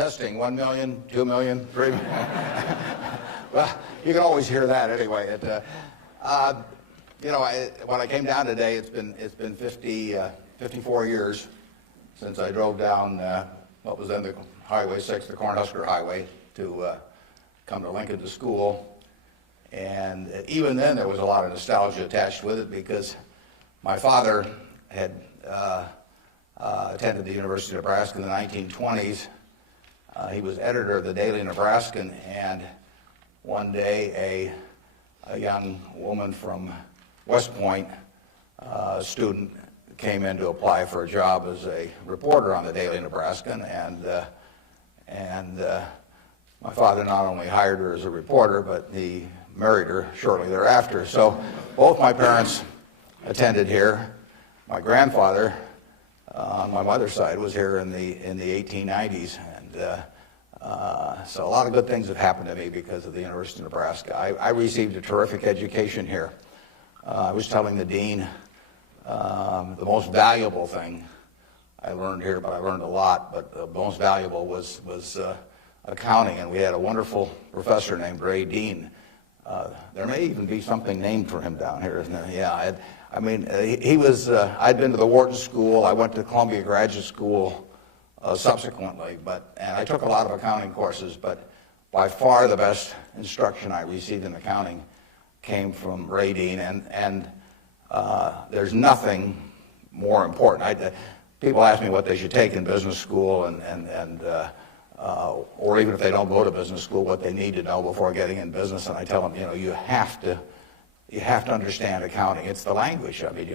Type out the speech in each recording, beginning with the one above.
Testing, 1 million, 2 million, 3 million. Well, you can always hear that anyway. When I came down today, it's been 54 years since I drove down what was then the Highway 6, the Cornhusker Highway, to come to Lincoln to school. And even then, there was a lot of nostalgia attached with it because my father had attended the University of Nebraska in the 1920s. He was editor of the Daily Nebraskan, and one day a young woman from West Point, a student, came in to apply for a job as a reporter on the Daily Nebraskan, and my father not only hired her as a reporter, but he married her shortly thereafter. So both my parents attended here. My grandfather on my mother's side was here in the 1890s, and so a lot of good things have happened to me because of the University of Nebraska. I received a terrific education here. I was telling the dean the most valuable thing I learned here, but I learned a lot, but the most valuable was accounting, and we had a wonderful professor named Ray Dean. There may even be something named for him down here, isn't there? Yeah, he was, I'd been to the Wharton School, I went to Columbia Graduate School subsequently, and I took a lot of accounting courses, but by far the best instruction I received in accounting came from Ray Dean, and there's nothing more important. People ask me what they should take in business school, or even if they don't go to business school, what they need to know before getting in business, and I tell them, you have to understand accounting. It's the language. I mean,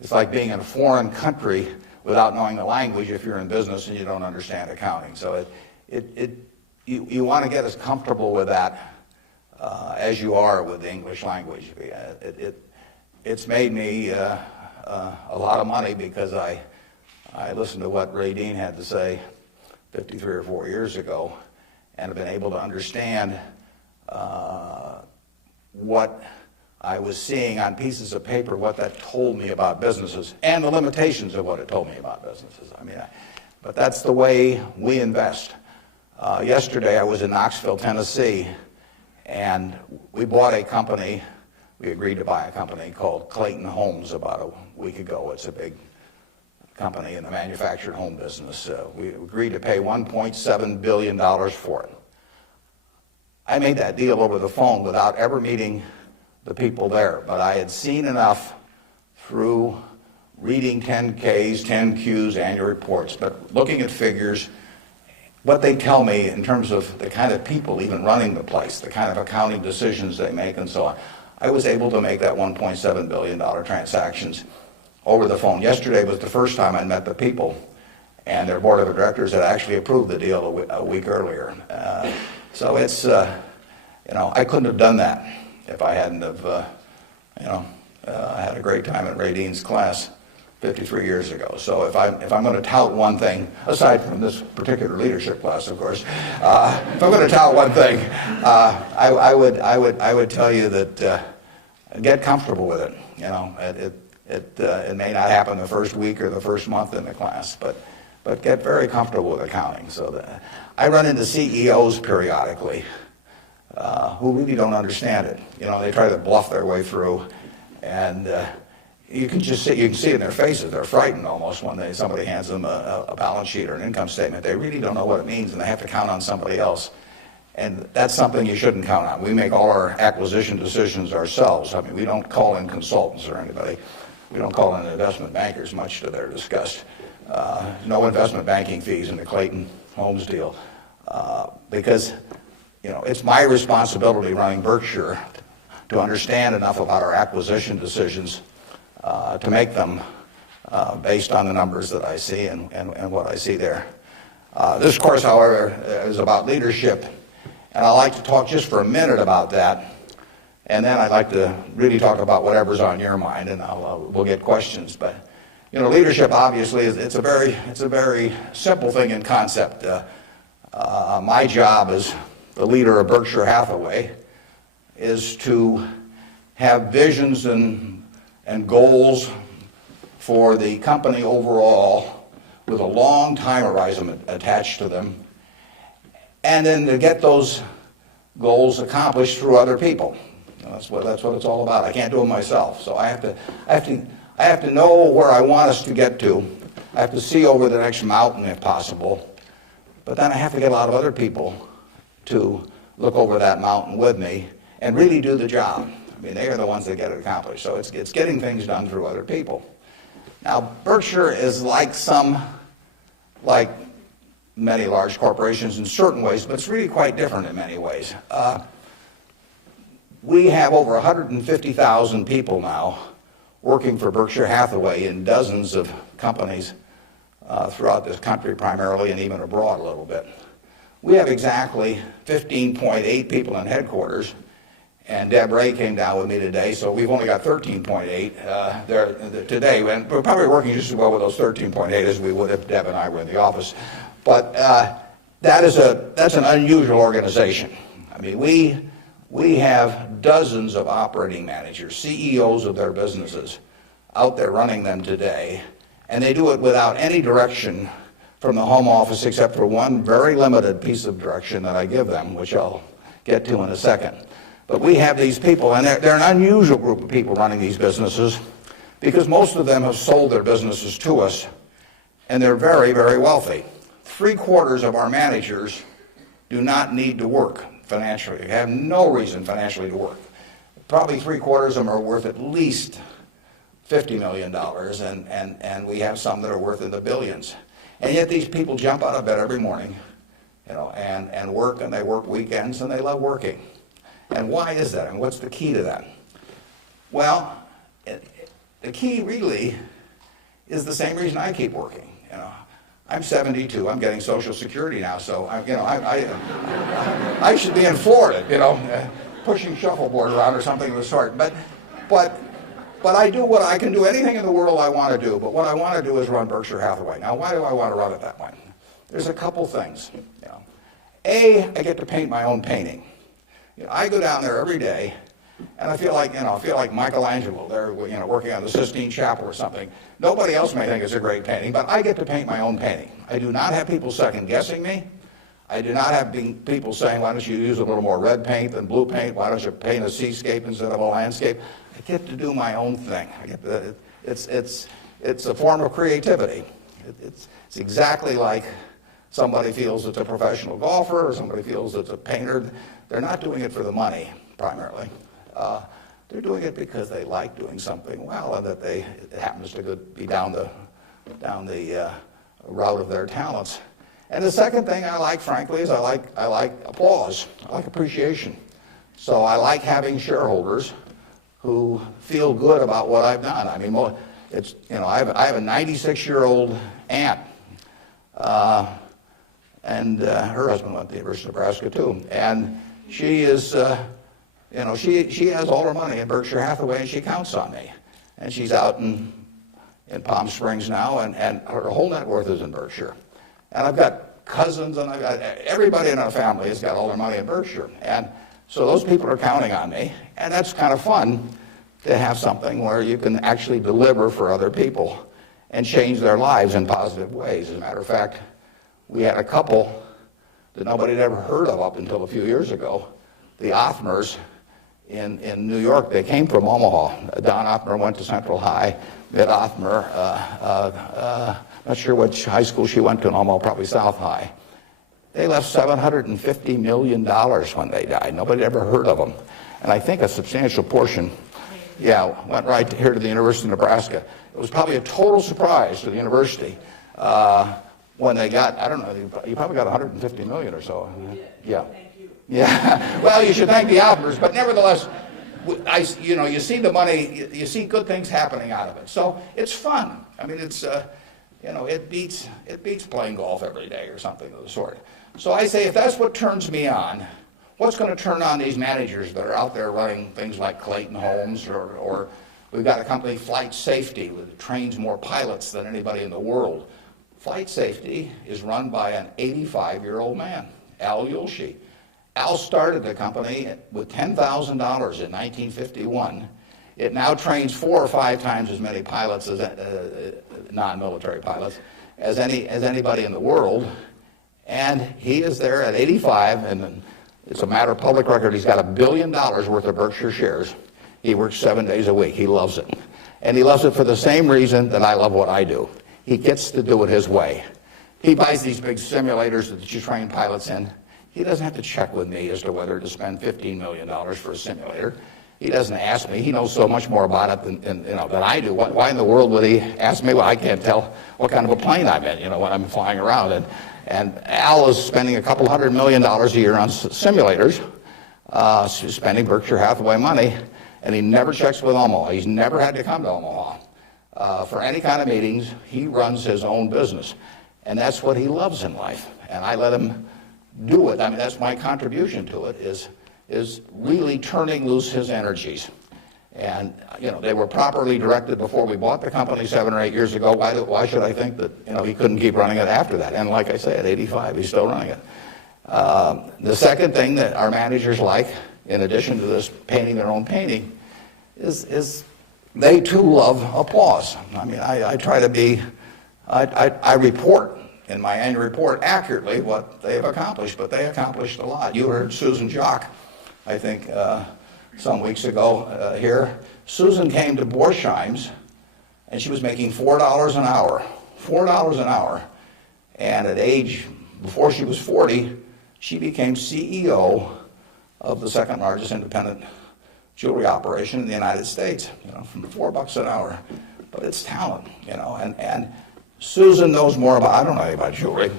it's like being in a foreign country without knowing the language if you're in business and you don't understand accounting. So you want to get as comfortable with that as you are with the English language. It's made me a lot of money because I listened to what Ray Dean had to say 53 or 4 years ago, and have been able to understand what I was seeing on pieces of paper, what that told me about businesses, and the limitations of what it told me about businesses. But that's the way we invest. Yesterday I was in Knoxville, Tennessee, and we bought a company. We agreed to buy a company called Clayton Homes about a week ago. It's a big company in the manufactured home business. We agreed to pay $1.7 billion for it. I made that deal over the phone without ever meeting the people there, but I had seen enough through reading 10Ks, 10Qs, annual reports, but looking at figures, what they tell me in terms of the kind of people even running the place, the kind of accounting decisions they make and so on. I was able to make that $1.7 billion transactions over the phone. Yesterday was the first time I met the people, and their board of directors had actually approved the deal a week earlier. So it's, I couldn't have done that if I hadn't have, had a great time at Ray Dean's class 53 years ago. So if I'm going to tout one thing, aside from this particular leadership class, of course, if I'm going to tout one thing, I would tell you that get comfortable with it. It may not happen the first week or the first month in the class, but get very comfortable with accounting. So I run into CEOs periodically who really don't understand it. They try to bluff their way through, and you can see in their faces, they're frightened almost when somebody hands them a balance sheet or an income statement. They really don't know what it means, and they have to count on somebody else. And that's something you shouldn't count on. We make all our acquisition decisions ourselves. We don't call in consultants or anybody. We don't call in investment bankers, much to their disgust. No investment banking fees in the Clayton Homes deal, because it's my responsibility running Berkshire to understand enough about our acquisition decisions to make them based on the numbers that I see and what I see there. This course, however, is about leadership, and I'd like to talk just for a minute about that, and then I'd like to really talk about whatever's on your mind, and we'll get questions. But leadership obviously it's a very simple thing in concept. My job as the leader of Berkshire Hathaway is to have visions and goals for the company overall, with a long time horizon attached to them, and then to get those goals accomplished through other people. That's what it's all about. I can't do it myself, so I have to know where I want us to get to. I have to see over the next mountain if possible, but then I have to get a lot of other people to look over that mountain with me and really do the job. I mean, they are the ones that get it accomplished. So it's getting things done through other people. Now, Berkshire is like many large corporations in certain ways, but it's really quite different in many ways. We have over 150,000 people now working for Berkshire Hathaway in dozens of companies throughout this country primarily, and even abroad a little bit. We have exactly 15.8 people in headquarters, and Deb Ray came down with me today, so we've only got 13.8 there today. And we're probably working just as well with those 13.8 as we would if Deb and I were in the office. But that's an unusual organization. I mean, we have dozens of operating managers, CEOs of their businesses, out there running them today, and they do it without any direction from the home office except for one very limited piece of direction that I give them, which I'll get to in a second. But we have these people, and they're an unusual group of people running these businesses because most of them have sold their businesses to us, and they're very, very wealthy. 3/4 of our managers do not need to work financially. They have no reason financially to work. Probably 3/4 of them are worth at least $50 million, and we have some that are worth in the billions. And yet these people jump out of bed every morning, and work, and they work weekends, and they love working. And why is that? And what's the key to that? Well, the key really is the same reason I keep working. I'm 72. I'm getting Social Security now, so I should be in Florida, pushing shuffleboard around or something of the sort. But I do what I can do. Anything in the world I want to do. But what I want to do is run Berkshire Hathaway. Now, why do I want to run it that way? There's a couple things. A, I get to paint my own painting. I go down there every day, and I feel like Michelangelo. They're working on the Sistine Chapel or something. Nobody else may think it's a great painting, but I get to paint my own painting. I do not have people second guessing me. I do not have people saying, why don't you use a little more red paint than blue paint? Why don't you paint a seascape instead of a landscape? I get to do my own thing. It's a form of creativity. It's exactly like somebody feels it's a professional golfer or somebody feels it's a painter. They're not doing it for the money, primarily. They're doing it because they like doing something well, and that it happens to be down the route of their talents. And the second thing I like, frankly, is I like applause. I like appreciation. So I like having shareholders who feel good about what I've done. I mean, I have a 96-year-old aunt, and her husband went to the University of Nebraska too, and she is, she has all her money in Berkshire Hathaway, and she counts on me. And she's out in Palm Springs now, and her whole net worth is in Berkshire. And I've got cousins, and I've got everybody in our family has got all their money in Berkshire. And so those people are counting on me, and that's kind of fun to have something where you can actually deliver for other people and change their lives in positive ways. As a matter of fact, we had a couple that nobody had ever heard of up until a few years ago, the Othmers in New York. They came from Omaha. Don Othmer went to Central High. Mitt Othmer, not sure which high school she went to in Omaha, probably South High. They left $750 million when they died. Nobody ever heard of them. And I think a substantial portion, went right here to the University of Nebraska. It was probably a total surprise to the university when they got, I don't know, you probably got $150 million or so. Yeah. Thank you. Yeah. Well, you should thank the Othmers, but nevertheless, you see the money, you see good things happening out of it. So it's fun. I mean, it's, it beats playing golf every day or something of the sort. So I say, if that's what turns me on, what's going to turn on these managers that are out there running things like Clayton Homes, or we've got a company, Flight Safety, that trains more pilots than anybody in the world. Flight Safety is run by an 85-year-old man, Al Yulshi. Al started the company with $10,000 in 1951. It now trains 4 or 5 times as many pilots as non-military pilots as anybody in the world. And he is there at 85, and it's a matter of public record. He's got $1 billion worth of Berkshire shares. He works 7 days a week. He loves it. And he loves it for the same reason that I love what I do. He gets to do it his way. He buys these big simulators that you train pilots in. He doesn't have to check with me as to whether to spend $15 million for a simulator. He doesn't ask me. He knows so much more about it than I do. Why in the world would he ask me? Well, I can't tell what kind of a plane I'm in, when I'm flying around. And Al is spending a couple $100 million a year on simulators, spending Berkshire Hathaway money, and he never checks with Omaha. He's never had to come to Omaha for any kind of meetings. He runs his own business, and that's what he loves in life. And I let him do it. I mean, that's my contribution to it, is really turning loose his energies. And, they were properly directed before we bought the company 7 or 8 years ago. Why should I think that, he couldn't keep running it after that? And like I say, at 85, he's still running it. The second thing that our managers like, in addition to this painting their own painting, is they too love applause. I mean, I try to be, I report in my annual report accurately what they have accomplished, but they accomplished a lot. You heard Susan Jock, I think, some weeks ago here. Susan came to Borsheim's, and she was making $4 an hour. $4 an hour. And at age, before she was 40, she became CEO of the second largest independent jewelry operation in the United States, from $4 an hour. But it's talent, and Susan knows more about, I don't know anything about jewelry,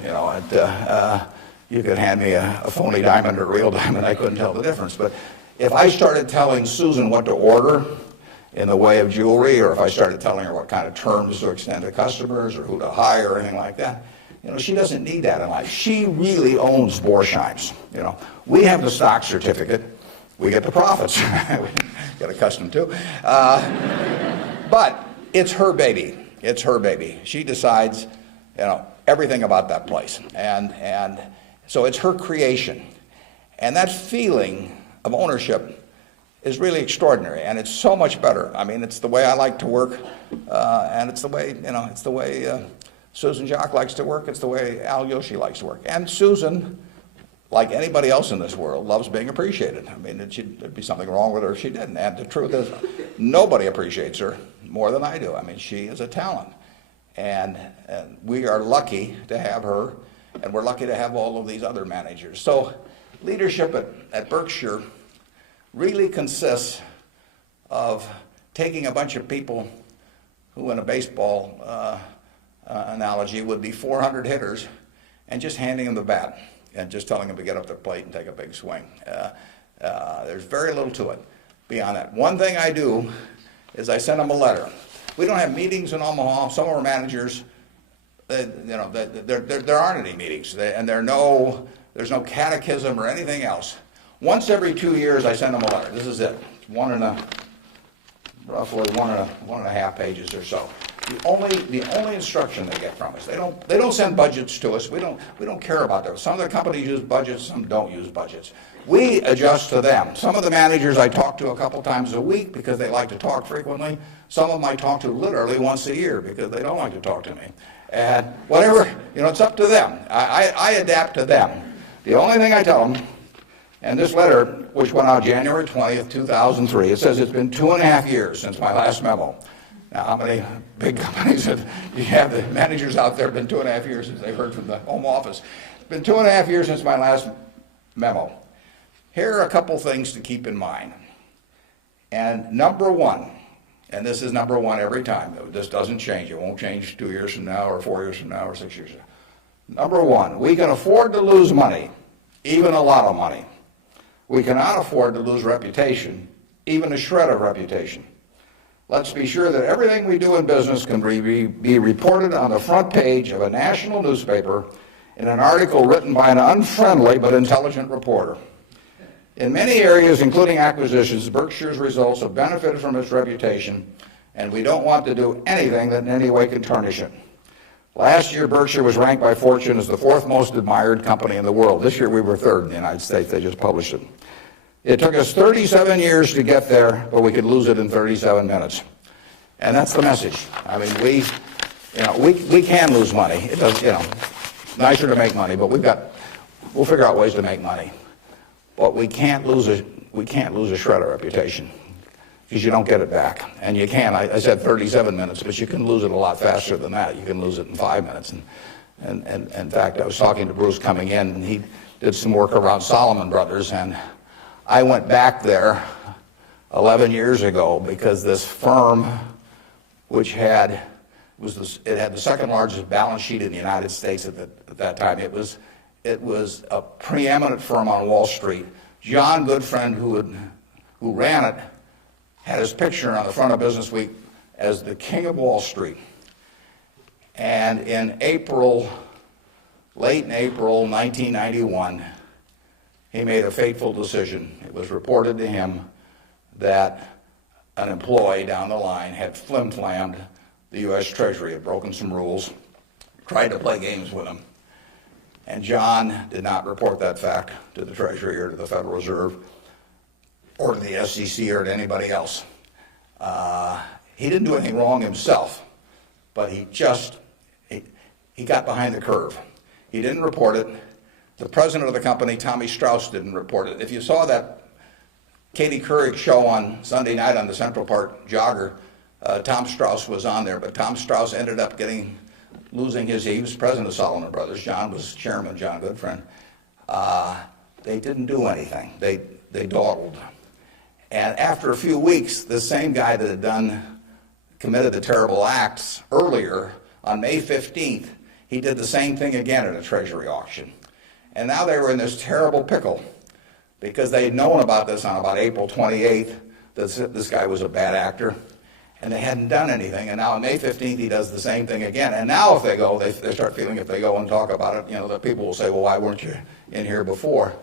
you could hand me a phony diamond or a real diamond, I couldn't tell the difference. But if I started telling Susan what to order in the way of jewelry, or if I started telling her what kind of terms to extend to customers or who to hire or anything like that, she doesn't need that in life. She really owns Borsheim's. We have the stock certificate. We get the profits. We get accustomed to. But it's her baby. It's her baby. She decides, everything about that place. And so it's her creation. And that feeling of ownership is really extraordinary, and it's so much better. I mean, it's the way I like to work, and it's the way, Susan Jock likes to work. It's the way Al Yoshi likes to work. And Susan, like anybody else in this world, loves being appreciated. I mean, there'd be something wrong with her if she didn't. And the truth is, nobody appreciates her more than I do. I mean, she is a talent. And we are lucky to have her, and we're lucky to have all of these other managers. So leadership at Berkshire really consists of taking a bunch of people who, in a baseball analogy, would be 400 hitters, and just handing them the bat and just telling them to get up the plate and take a big swing. There's very little to it beyond that. One thing I do is I send them a letter. We don't have meetings in Omaha. Some of our managers, there aren't any meetings, and there's no catechism or anything else. Once every 2 years, I send them a letter. This is it. Roughly one and a half pages or so. The only instruction they get from us. They don't send budgets to us. We don't care about those. Some of the companies use budgets, some don't use budgets. We adjust to them. Some of the managers I talk to a couple times a week because they like to talk frequently. Some of them I talk to literally once a year because they don't like to talk to me. And whatever, it's up to them. I adapt to them. The only thing I tell them, and this letter, which went out January 20th, 2003, it says it's been 2.5 years since my last memo. Now, how many big companies have you have the managers out there? Been 2.5 years since they've heard from the home office. It's been 2.5 years since my last memo. Here are a couple things to keep in mind. And number one, and this is number one every time. This doesn't change. It won't change 2 years from now or 4 years from now or 6 years from now. Number one, we can afford to lose money, even a lot of money. We cannot afford to lose reputation, even a shred of reputation. Let's be sure that everything we do in business can be reported on the front page of a national newspaper in an article written by an unfriendly but intelligent reporter. In many areas, including acquisitions, Berkshire's results have benefited from its reputation, and we don't want to do anything that in any way can tarnish it. Last year, Berkshire was ranked by Fortune as the 4th most admired company in the world. This year, we were 3rd in the United States. They just published it. It took us 37 years to get there, but we could lose it in 37 minutes. And that's the message. I mean, we can lose money. It does, nicer to make money, but we'll figure out ways to make money. But we can't lose a shred of reputation, because you don't get it back. And you can. I said 37 minutes, but you can lose it a lot faster than that. You can lose it in 5 minutes. And in fact, I was talking to Bruce coming in, and he did some work around Salomon Brothers, and I went back there 11 years ago because this firm, which had the second largest balance sheet in the United States at that time. It was a preeminent firm on Wall Street. John Goodfriend, who ran it, had his picture on the front of Business Week as the king of Wall Street. And in late in April 1991, he made a fateful decision. It was reported to him that an employee down the line had flim-flammed the U.S. Treasury, had broken some rules, tried to play games with him. And John did not report that fact to the Treasury or to the Federal Reserve or to the SEC or to anybody else. He didn't do anything wrong himself, but he got behind the curve. He didn't report it. The president of the company, Tommy Strauss, didn't report it. If you saw that Katie Couric show on Sunday night on the Central Park Jogger, Tom Strauss was on there, but Tom Strauss ended up losing he was president of Salomon Brothers. John was chairman, John Goodfriend. They didn't do anything. They dawdled. And after a few weeks, the same guy that had committed the terrible acts earlier, on May 15th, he did the same thing again at a Treasury auction. And now they were in this terrible pickle because they had known about this on about April 28th, that this guy was a bad actor, and they hadn't done anything. And now on May 15th, he does the same thing again. And now if they go, they start feeling if they go and talk about it, that people will say, well, why weren't you in here before?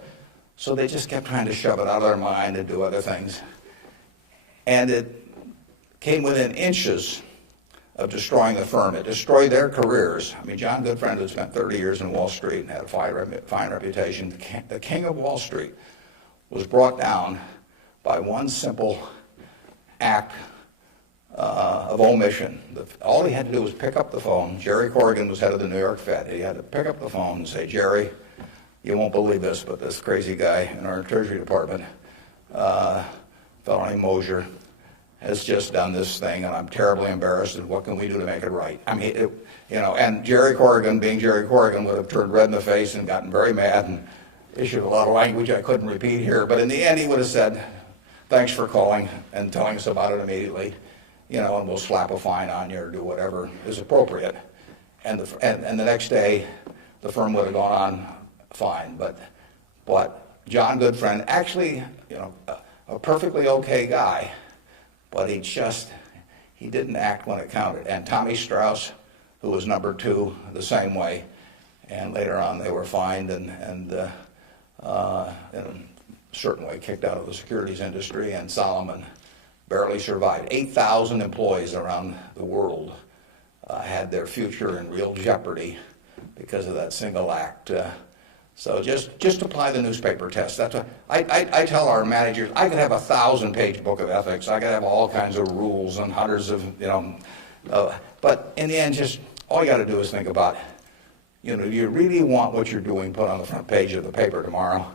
So they just kept trying to shove it out of their mind and do other things. And it came within inches of destroying the firm. It destroyed their careers. I mean, John Goodfriend had spent 30 years in Wall Street and had a fine reputation. The king of Wall Street was brought down by one simple act of omission. All he had to do was pick up the phone. Jerry Corrigan was head of the New York Fed. He had to pick up the phone and say, Jerry, you won't believe this, but this crazy guy in our Treasury Department, a fellow named Mosier, has just done this thing, and I'm terribly embarrassed, and what can we do to make it right? I mean, and Jerry Corrigan, being Jerry Corrigan, would have turned red in the face and gotten very mad and issued a lot of language I couldn't repeat here, but in the end he would have said, thanks for calling and telling us about it immediately, and we'll slap a fine on you or do whatever is appropriate. And the next day, the firm would have gone on fine, but John Goodfriend, actually, a perfectly okay guy, but he didn't act when it counted. And Tommy Strauss, who was number two, the same way. And later on, they were fined and in a certain way kicked out of the securities industry. And Salomon barely survived. 8,000 employees around the world had their future in real jeopardy because of that single act. So just apply the newspaper test. That's what I tell our managers. I could have a 1,000-page book of ethics. I could have all kinds of rules and hundreds of, but in the end, just all you got to do is think about, do you really want what you're doing put on the front page of the paper tomorrow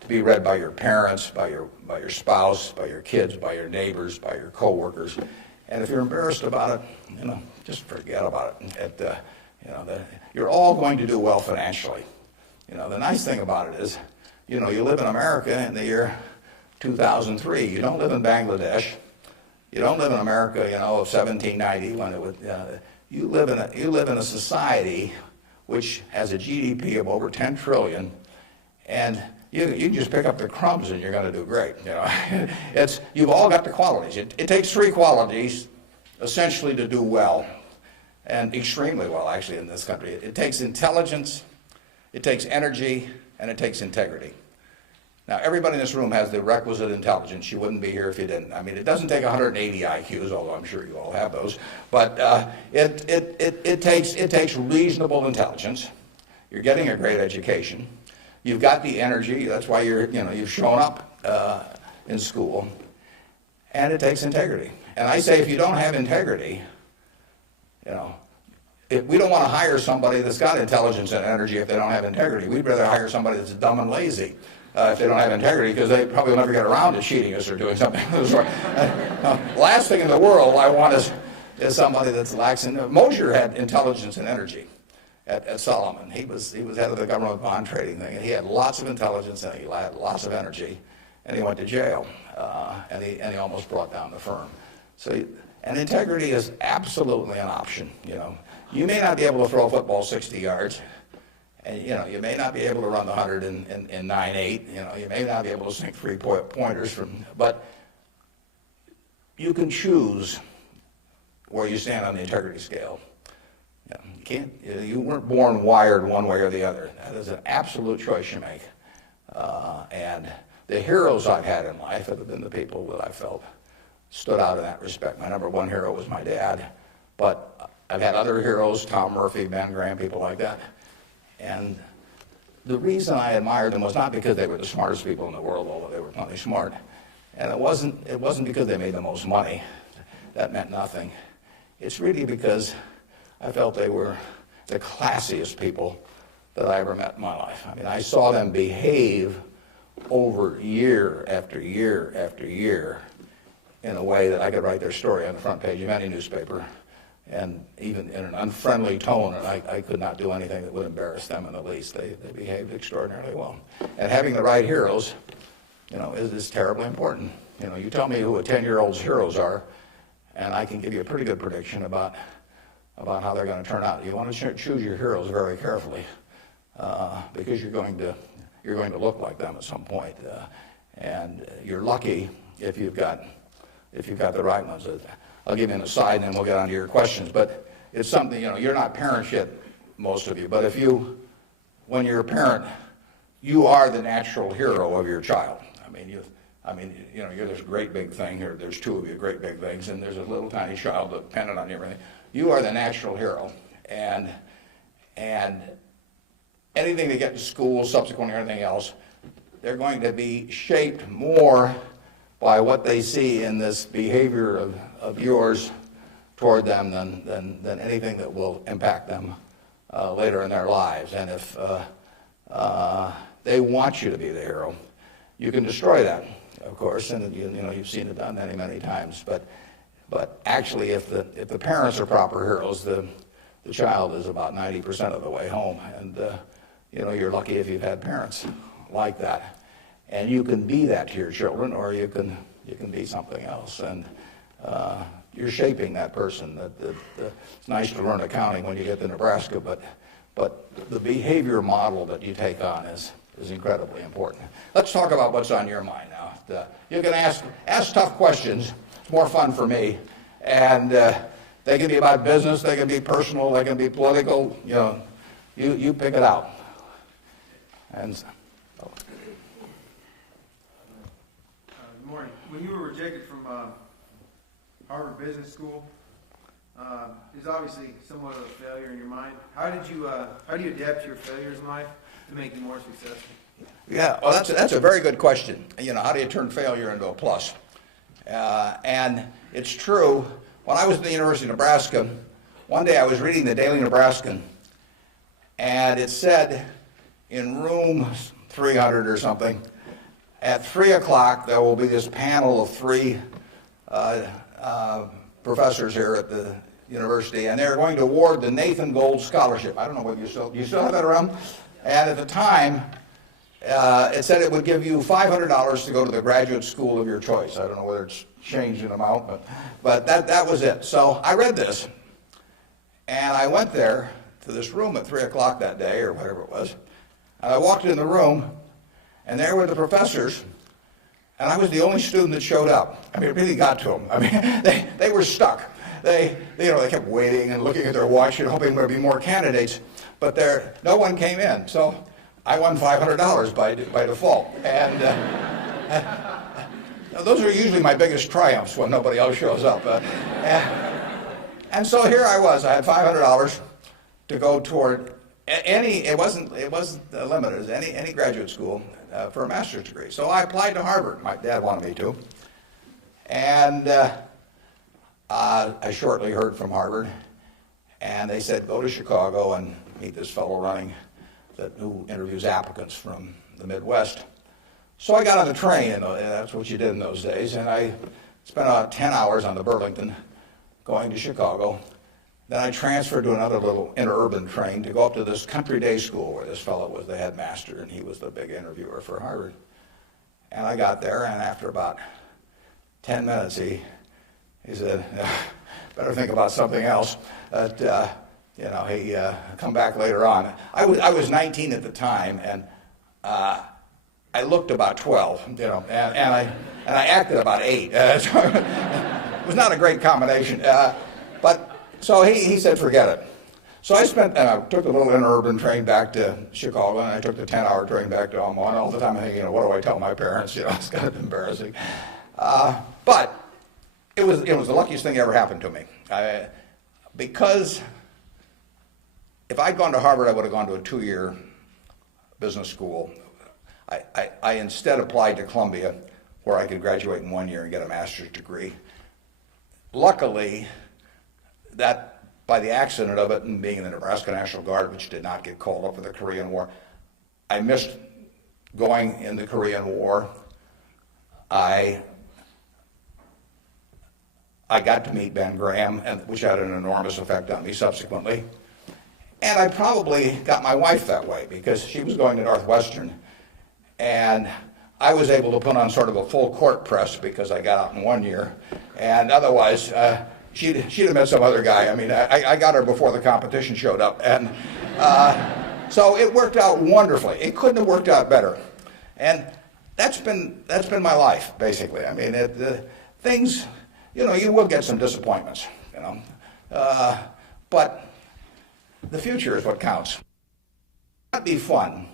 to be read by your parents, by your spouse, by your kids, by your neighbors, by your coworkers? And if you're embarrassed about it, just forget about it. You're all going to do well financially. The nice thing about it is, you live in America in the year 2003. You don't live in Bangladesh. You don't live in America, of 1790 when it would. You live in a society which has a GDP of over 10 trillion, and you can just pick up the crumbs and you're going to do great. You've all got the qualities. It takes three qualities essentially to do well, and extremely well actually in this country. It takes intelligence. It takes energy, and it takes integrity. Now, everybody in this room has the requisite intelligence. You wouldn't be here if you didn't. I mean, it doesn't take 180 IQs, although I'm sure you all have those. But it takes reasonable intelligence. You're getting a great education. You've got the energy. That's why you've shown up in school. And it takes integrity. And I say, if you don't have integrity, we don't want to hire somebody that's got intelligence and energy if they don't have integrity. We'd rather hire somebody that's dumb and lazy if they don't have integrity, because they probably will never get around to cheating us or doing something. Last thing in the world I want is somebody that's lacks in. Mosher had intelligence and energy at Solomon. He was head of the government bond trading thing, and he had lots of intelligence and he had lots of energy, and he went to jail, and he almost brought down the firm. So, and integrity is absolutely an option. You may not be able to throw a football 60 yards, and you may not be able to run the 100 in 9.8. You may not be able to sink 3-pointers but you can choose where you stand on the integrity scale. You weren't born wired one way or the other. That is an absolute choice you make. And the heroes I've had in life have been the people that I felt stood out in that respect. My number one hero was my dad, but I've had other heroes, Tom Murphy, Ben Graham, people like that. And the reason I admired them was not because they were the smartest people in the world, although they were plenty smart. And it wasn't because they made the most money. That meant nothing. It's really because I felt they were the classiest people that I ever met in my life. I mean, I saw them behave over year after year after year in a way that I could write their story on the front page of any newspaper, and even in an unfriendly tone, and I could not do anything that would embarrass them in the least. They behaved extraordinarily well. And having the right heroes, is terribly important. You tell me who a 10-year-old's heroes are, and I can give you a pretty good prediction about how they're going to turn out. You want to choose your heroes very carefully, because you're going to look like them at some point, and you're lucky if you've got the right ones. I'll give you an aside, and then we'll get on to your questions. But it's something, you're not parents yet, most of you. But when you're a parent, you are the natural hero of your child. You're this great big thing here. There's two of you great big things, and there's a little tiny child dependent on you. Everything. You are the natural hero, and anything they get to school, subsequently, or anything else, they're going to be shaped more by what they see in this behavior of yours toward them than anything that will impact them later in their lives. And if they want you to be the hero, you can destroy that, of course, and you've seen it done many times. But actually, if the parents are proper heroes, the child is about 90% of the way home, and you're lucky if you've had parents like that. And you can be that to your children, or you can be something else, and you're shaping that person. It's nice to learn accounting when you get to Nebraska, but the behavior model that you take on is incredibly important. Let's talk about what's on your mind now. You can ask tough questions. It's more fun for me, and they can be about business, they can be personal, they can be political. You pick it out. And. Good morning. When you were rejected from Harvard Business School, it was obviously somewhat of a failure in your mind. How do you adapt to your failures in life to make you more successful? Yeah, well, that's a very good question. How do you turn failure into a plus? And it's true. When I was at the University of Nebraska, one day I was reading the Daily Nebraskan, and it said in room 300 or something, at 3 o'clock, there will be this panel of 3 professors here at the university, and they're going to award the Nathan Gold Scholarship. I don't know whether you still have that around. And at the time, it said it would give you $500 to go to the graduate school of your choice. I don't know whether it's changed in amount, but that was it. So I read this, and I went there to this room at 3 o'clock that day, or whatever it was, and I walked in the room, and there were the professors, and I was the only student that showed up. I mean, it really got to them. I mean, they were stuck. They kept waiting and looking at their watch and hoping there would be more candidates, but no one came in. So I won $500 by default. And those are usually my biggest triumphs when nobody else shows up. And so here I was. I had $500 to go toward it wasn't limited, any graduate school for a master's degree. So I applied to Harvard. My dad wanted me to. And I shortly heard from Harvard. And they said, go to Chicago and meet this fellow who interviews applicants from the Midwest. So I got on the train, and that's what you did in those days, and I spent about 10 hours on the Burlington going to Chicago. Then I transferred to another little interurban train to go up to this country day school where this fellow was the headmaster, and he was the big interviewer for Harvard. And I got there, and after about 10 minutes, he said, better think about something else. But, he come back later on. I was 19 at the time, and I looked about 12, and I acted about 8. So it was not a great combination. So he said, forget it. So I took the little interurban train back to Chicago, and I took the 10-hour train back to Omaha. And all the time I'm thinking, what do I tell my parents? It's kind of embarrassing. But it was the luckiest thing that ever happened to me. Because if I'd gone to Harvard, I would have gone to a 2-year business school. I instead applied to Columbia, where I could graduate in 1 year and get a master's degree. Luckily, that by the accident of it and being in the Nebraska National Guard, which did not get called up for the Korean War, I missed going in the Korean War. I got to meet Ben Graham, which had an enormous effect on me subsequently. And I probably got my wife that way because she was going to Northwestern. And I was able to put on sort of a full court press because I got out in 1 year. And otherwise, she'd have met some other guy. I mean, I got her before the competition showed up. And so it worked out wonderfully. It couldn't have worked out better. And that's been my life, basically. I mean, things, you will get some disappointments, but the future is what counts. It'd be fun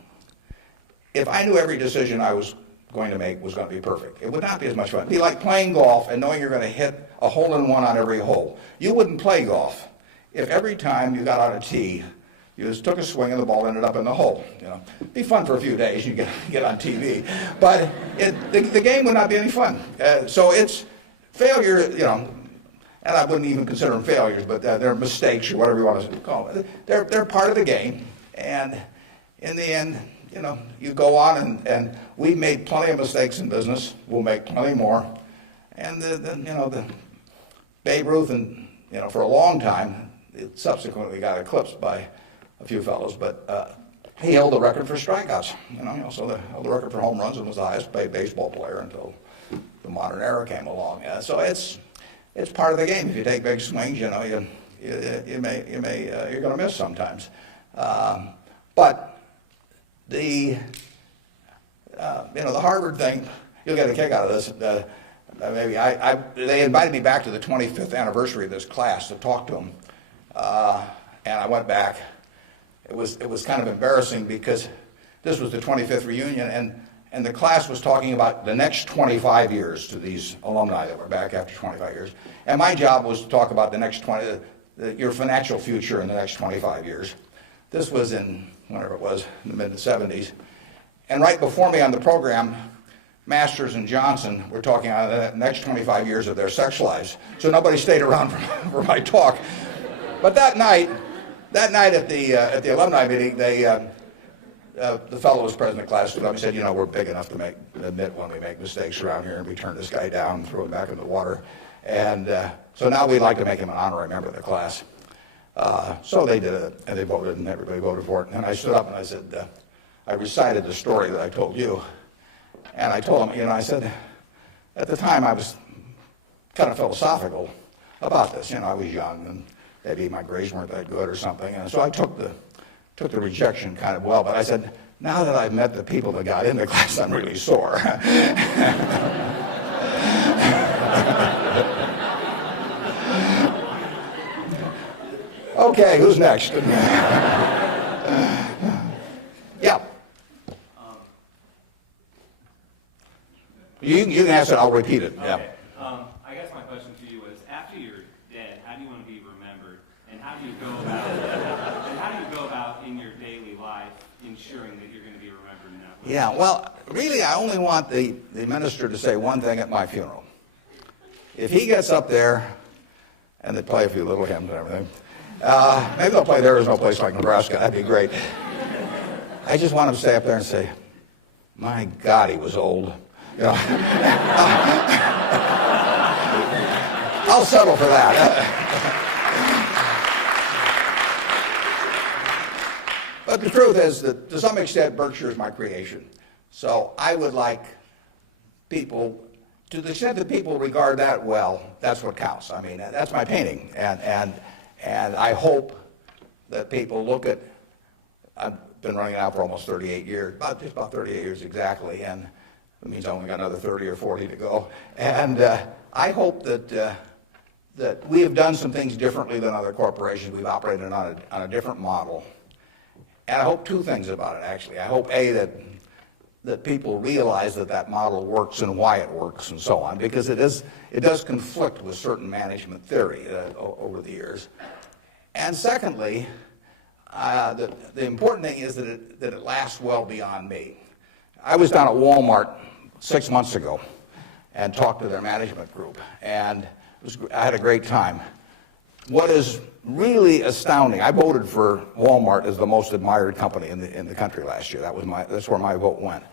if I knew every decision I was going to make was going to be perfect. It would not be as much fun. It'd be like playing golf and knowing you're going to hit a hole-in-one on every hole. You wouldn't play golf if every time you got on a tee, you just took a swing and the ball ended up in the hole. It'd be fun for a few days. You get on TV, but the game would not be any fun. So it's failure, and I wouldn't even consider them failures, but they're mistakes or whatever you want to call them. They're part of the game, and in the end, you go on, and we've made plenty of mistakes in business. We'll make plenty more, and the Babe Ruth, and for a long time, it subsequently got eclipsed by a few fellows, but he held the record for strikeouts. He also held the record for home runs and was the highest paid baseball player until the modern era came along. So it's part of the game. If you take big swings, you're going to miss sometimes. But the Harvard thing, you'll get a kick out of this. They invited me back to the 25th anniversary of this class to talk to them, and I went back. It was kind of embarrassing because this was the 25th reunion, and the class was talking about the next 25 years to these alumni that were back after 25 years. And my job was to talk about the next your financial future in the next 25 years. This was in, whenever it was, in the mid-70s. And right before me on the program, Masters and Johnson were talking about the next 25 years of their sex lives. So nobody stayed around for my talk. But that night at the alumni meeting, the fellow who was president of the class stood up and said, we're big enough to admit when we make mistakes around here, and we turn this guy down and throw him back in the water. And so now we'd like to make him an honorary member of the class. So they did it, and they voted, and everybody voted for it. And I stood up and I said, I recited the story that I told you. And I told him, I said, at the time I was kind of philosophical about this. I was young, and maybe my grades weren't that good or something. And so I took the rejection kind of well. But I said, now that I've met the people that got into class, I'm really sore. Okay, who's next? Yeah. You can ask it, I'll repeat it. Okay. Yeah. I guess my question to you is, after you're dead, how do you want to be remembered, and how do you go about in your daily life ensuring that you're going to be remembered in that way? Yeah, well, really, I only want the minister to say one thing at my funeral. If he gets up there, and they play a few little hymns and everything, Maybe they'll play There Is No Place Like Nebraska. That'd be great. I just want him to stay up there and say, my God, he was old. You know? I'll settle for that. But the truth is that to some extent Berkshire is my creation. So I would like people, to the extent that people regard that well, that's what counts. I mean, that's my painting. And I hope that people look at, I've been running it out for almost 38 years, just about 38 years exactly, and it means I only got another 30 or 40 to go. And I hope that we have done some things differently than other corporations. We've operated on a different model. And I hope two things about it, actually. I hope, A, that people realize that model works and why it works and so on, because it does conflict with certain management theory over the years. And secondly, the important thing is that it lasts well beyond me. I was down at Walmart 6 months ago and talked to their management group, and I had a great time. What is really astounding, I voted for Walmart as the most admired company in the country last year. That's where my vote went.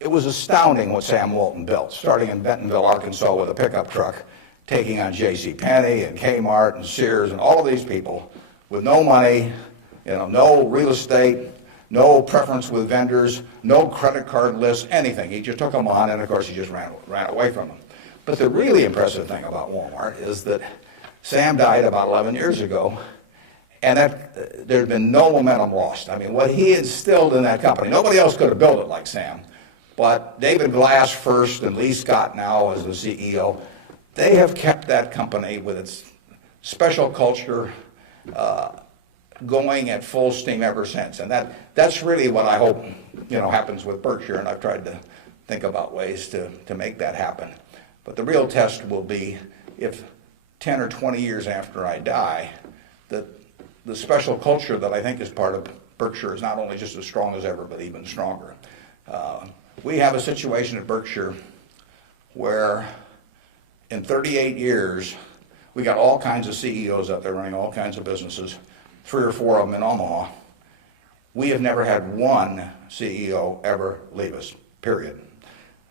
It was astounding what Sam Walton built, starting in Bentonville, Arkansas with a pickup truck, taking on J.C. Penney and Kmart and Sears and all of these people with no money, no real estate, no preference with vendors, no credit card list, anything. He just took them on, and of course he just ran away from them. But the really impressive thing about Walmart is that Sam died about 11 years ago, and there had been no momentum lost. I mean, what he instilled in that company, nobody else could have built it like Sam, but David Glass first and Lee Scott now as the CEO, they have kept that company with its special culture going at full steam ever since. And that's really what I hope happens with Berkshire, and I've tried to think about ways to make that happen. But the real test will be if 10 or 20 years after I die, that the special culture that I think is part of Berkshire is not only just as strong as ever, but even stronger. We have a situation at Berkshire where in 38 years, we got all kinds of CEOs out there running all kinds of businesses, 3 or 4 of them in Omaha. We have never had one CEO ever leave us, period,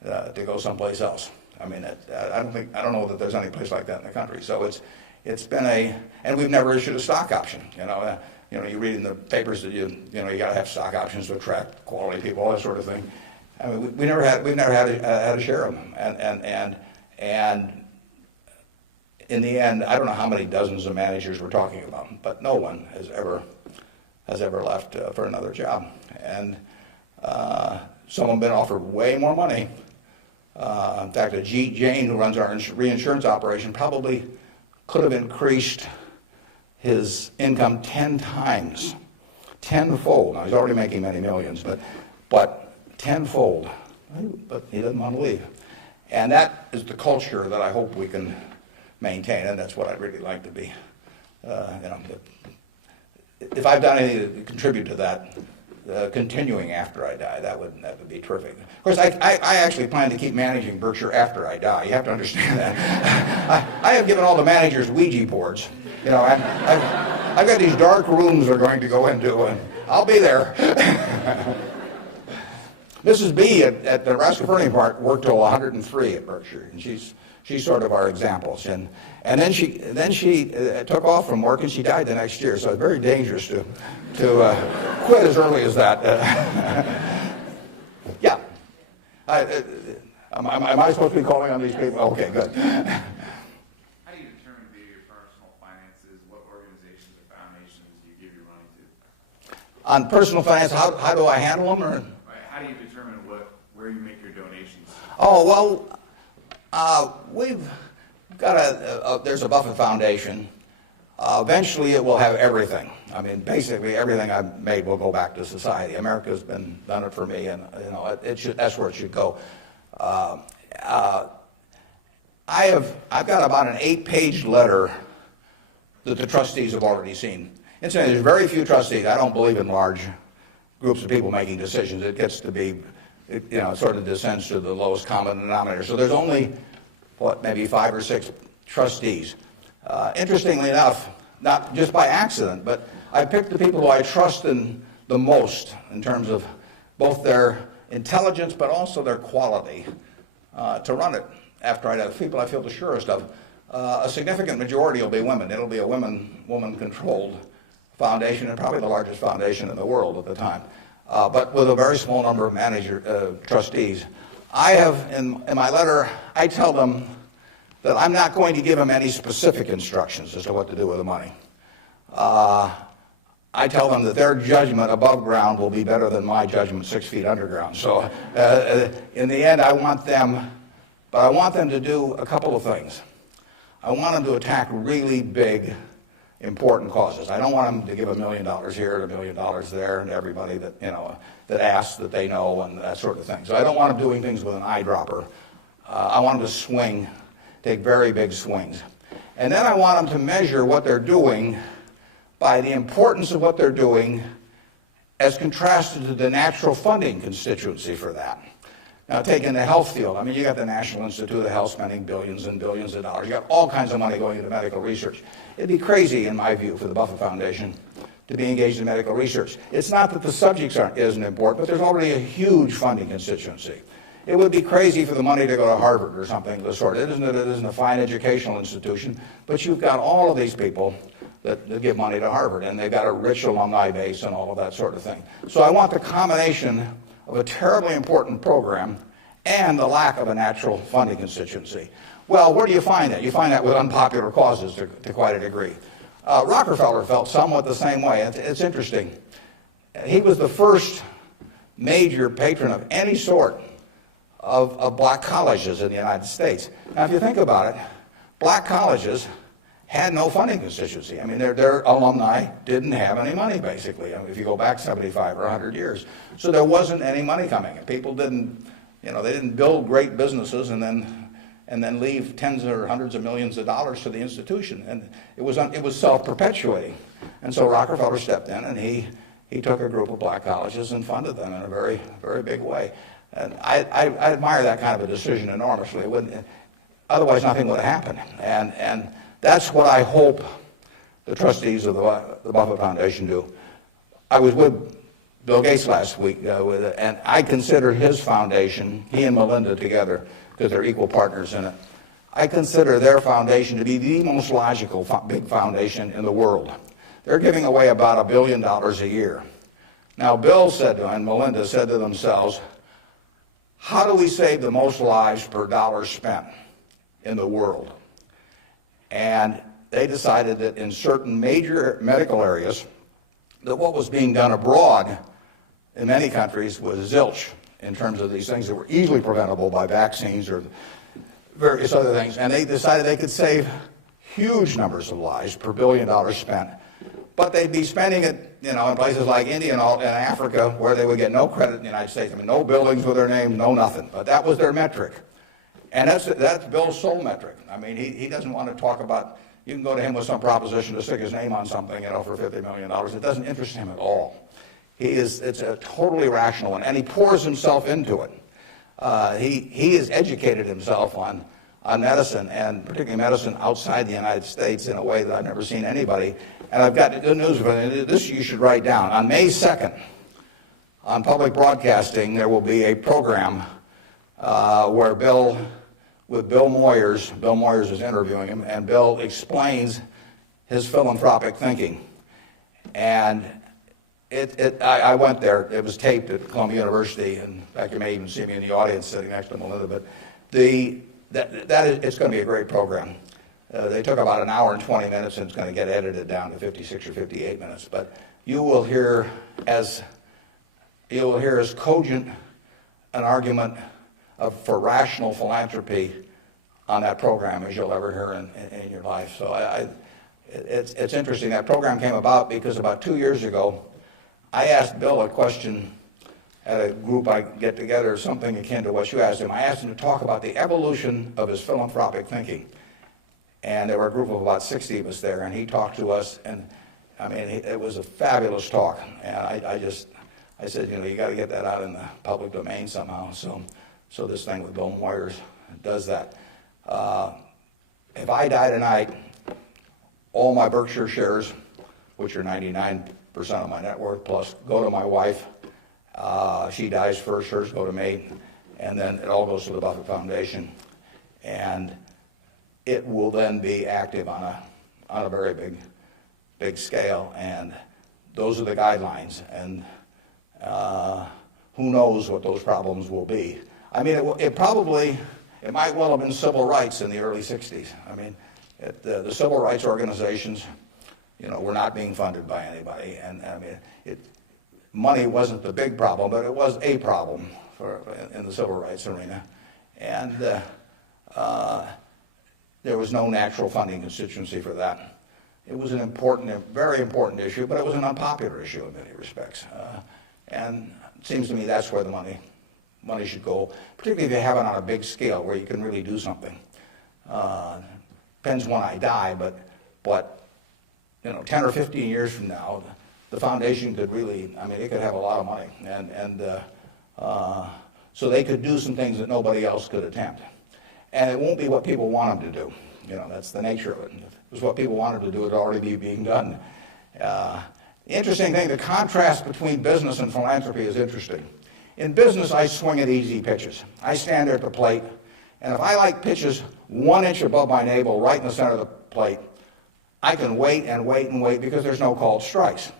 to go someplace else. I mean, I don't know that there's any place like that in the country. So it's been and we've never issued a stock option. You read in the papers that you got to have stock options to attract quality people, all that sort of thing. I mean, we've never had a share of them, and in the end, I don't know how many dozens of managers we're talking about, but no one has ever left for another job, and some have been offered way more money. In fact, Ajit Jain, who runs our reinsurance operation, probably could have increased his income 10 times, tenfold. Now, he's already making many millions, but tenfold. But he doesn't want to leave. And that is the culture that I hope we can maintain, and that's what I'd really like to be. If I've done anything to contribute to that, continuing after I die, that would be terrific. Of course, I actually plan to keep managing Berkshire after I die. You have to understand that. I have given all the managers Ouija boards. I've got these dark rooms they're going to go into, and I'll be there. Mrs. B at the Nebraska Furniture Park worked till 103 at Berkshire, and she's sort of our examples. And then she took off from work, and she died the next year. So it's very dangerous to quit as early as that. Yeah. Am I supposed to be calling on these people? Okay, good. How do you determine via your personal finances what organizations or foundations you give your money to? On personal finance, how do I handle them? Or? How do you determine where you make your donations? Oh, well, we've got there's a Buffett Foundation. Eventually it will have everything. I mean, basically everything I've made will go back to society. America's done it for me, and that's where it should go. I've got about an 8-page letter that the trustees have already seen. Incidentally, there's very few trustees. I don't believe in large groups of people making decisions. It gets to be, it sort of descends to the lowest common denominator. So there's only, maybe 5 or 6 trustees. Interestingly enough, not just by accident, but I picked the people who I trust in the most in terms of both their intelligence but also their quality to run it. After I have people I feel the surest of, a significant majority will be women. It'll be a woman-controlled foundation, and probably the largest foundation in the world at the time, but with a very small number of trustees. I have, in my letter, I tell them that I'm not going to give them any specific instructions as to what to do with the money. I tell them that their judgment above ground will be better than my judgment 6 feet underground. So in the end, I want them to do a couple of things. I want them to attack really big, important causes. I don't want them to give $1 million here and $1 million there and everybody that, that asks that they know and that sort of thing. So I don't want them doing things with an eyedropper. I want them to take very big swings. And then I want them to measure what they're doing by the importance of what they're doing as contrasted to the natural funding constituency for that. Now, taking the health field, you got the National Institute of Health spending billions and billions of dollars. You got all kinds of money going into medical research. It'd be crazy, in my view, for the Buffett Foundation to be engaged in medical research. It's not that the subjects isn't important, but there's already a huge funding constituency. It would be crazy for the money to go to Harvard or something of the sort. It isn't a fine educational institution, but you've got all of these people that give money to Harvard, and they've got a rich alumni base and all of that sort of thing. So I want the combination of a terribly important program and the lack of a natural funding constituency. Well, where do you find that? You find that with unpopular causes to quite a degree. Rockefeller felt somewhat the same way. It's interesting. He was the first major patron of any sort of black colleges in the United States. Now, if you think about it, black colleges had no funding constituency. Their alumni didn't have any money, basically, if you go back 75 or 100 years. So there wasn't any money coming. And people didn't, they didn't build great businesses and then leave tens or hundreds of millions of dollars to the institution. And it was self-perpetuating. And so Rockefeller stepped in, and he took a group of black colleges and funded them in a very, very big way. And I admire that kind of a decision enormously. Otherwise, nothing would have happened. And that's what I hope the trustees of the Buffett Foundation do. I was with Bill Gates last week, and I consider his foundation, he and Melinda together, because they're equal partners in it, I consider their foundation to be the most logical big foundation in the world. They're giving away about $1 billion a year. Now, Bill said to, and Melinda said to themselves, how do we save the most lives per dollar spent in the world? And they decided that in certain major medical areas, that what was being done abroad in many countries was zilch in terms of these things that were easily preventable by vaccines or various other things. And they decided they could save huge numbers of lives per $1 billion spent. But they'd be spending it, in places like India and Africa, where they would get no credit in the United States. No buildings with their name, no nothing. But that was their metric. And that's Bill's sole metric. He doesn't want to talk about, you can go to him with some proposition to stick his name on something, for $50 million. It doesn't interest him at all. It's a totally rational one, and he pours himself into it. He has educated himself on medicine, and particularly medicine outside the United States, in a way that I've never seen anybody. And I've got good news for you. This you should write down. On May 2nd, on public broadcasting, there will be a program where Bill Moyers is interviewing him, and Bill explains his philanthropic thinking. And I went there. It was taped at Columbia University, and in fact, you may even see me in the audience sitting next to Melinda. But it's going to be a great program. They took about an hour and 20 minutes, and it's going to get edited down to 56 or 58 minutes. But you will hear as cogent an argument for rational philanthropy on that program as you'll ever hear in your life. So it's interesting. That program came about because about 2 years ago, I asked Bill a question at a group I get together, something akin to what you asked him. I asked him to talk about the evolution of his philanthropic thinking. And there were a group of about 60 of us there, and he talked to us, and it was a fabulous talk. And I said, you got to get that out in the public domain somehow. So this thing with Bill Moyers does that. If I die tonight, all my Berkshire shares, which are 99% of my net worth, plus go to my wife. She dies first, hers go to me, and then it all goes to the Buffett Foundation. And it will then be active on a very big scale, and those are the guidelines. And who knows what those problems will be. I mean, it might well have been civil rights in the early 60s. I mean, the civil rights organizations, were not being funded by anybody. And I mean, money wasn't the big problem, but it was a problem in the civil rights arena. And there was no natural funding constituency for that. It was a very important issue, but it was an unpopular issue in many respects. And it seems to me that's where the money should go, particularly if you have it on a big scale where you can really do something. Depends when I die, but 10 or 15 years from now, the foundation could really, it could have a lot of money, and so they could do some things that nobody else could attempt. And it won't be what people want them to do. That's the nature of it. If it was what people wanted to do, it would already be being done. The interesting thing, the contrast between business and philanthropy is interesting. In business, I swing at easy pitches. I stand there at the plate, and if I like pitches 1 inch above my navel, right in the center of the plate, I can wait and wait and wait because there's no called strikes.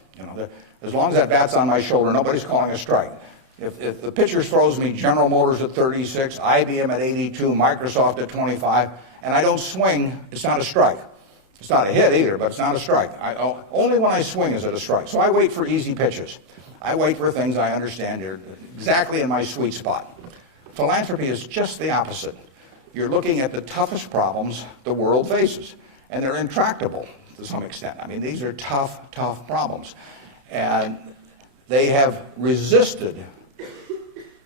As long as that bat's on my shoulder, nobody's calling a strike. If the pitcher throws me General Motors at 36, IBM at 82, Microsoft at 25, and I don't swing, it's not a strike. It's not a hit either, but it's not a strike. Only when I swing is it a strike. So I wait for easy pitches. I wait for things I understand are exactly in my sweet spot. Philanthropy is just the opposite. You're looking at the toughest problems the world faces, and they're intractable to some extent. These are tough problems. And they have resisted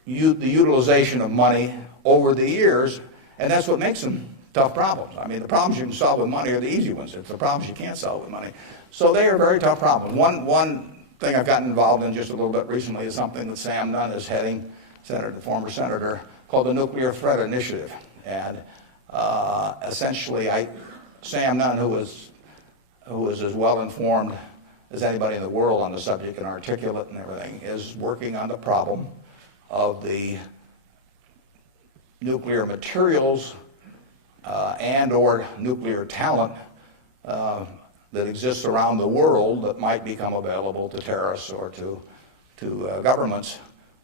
the utilization of money over the years, and that's what makes them tough problems. The problems you can solve with money are the easy ones. It's the problems you can't solve with money. So they are very tough problems. One thing I've gotten involved in just a little bit recently is something that Sam Nunn is heading, the former senator, called the Nuclear Threat Initiative. And essentially, Sam Nunn, who is as well informed as anybody in the world on the subject and articulate and everything, is working on the problem of the nuclear materials and or nuclear talent that exists around the world that might become available to terrorists or to governments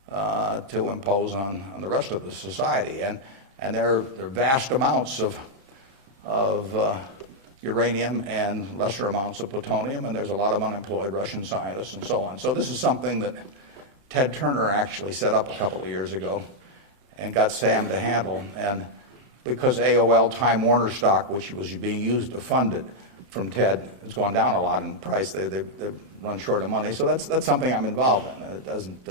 to impose on the rest of the society. And there are vast amounts of uranium and lesser amounts of plutonium, and there's a lot of unemployed Russian scientists and so on. So this is something that Ted Turner actually set up a couple of years ago and got Sam to handle. And because AOL Time Warner stock, which was being used to fund it from Ted, has gone down a lot in price, they've run short of money. So that's something I'm involved in. It doesn't,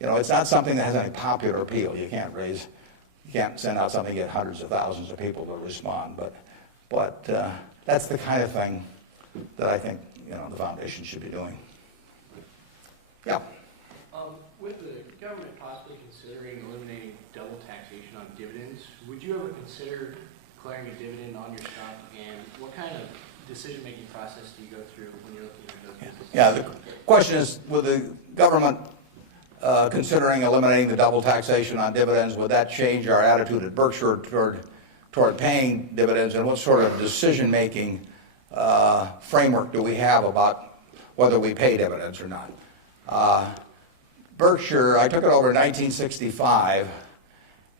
it's not something that has any popular appeal. You can't send out something and get hundreds of thousands of people to respond. But that's the kind of thing that I think the foundation should be doing. Yeah. With the government possibly considering eliminating double taxation on dividends, would you ever consider declaring a dividend on your stock? And what kind of decision-making process do you go through when you're looking at those businesses? Yeah, the question is, with the government considering eliminating the double taxation on dividends, would that change our attitude at Berkshire toward paying dividends, and what sort of decision-making framework do we have about whether we pay dividends or not? Berkshire, I took it over in 1965,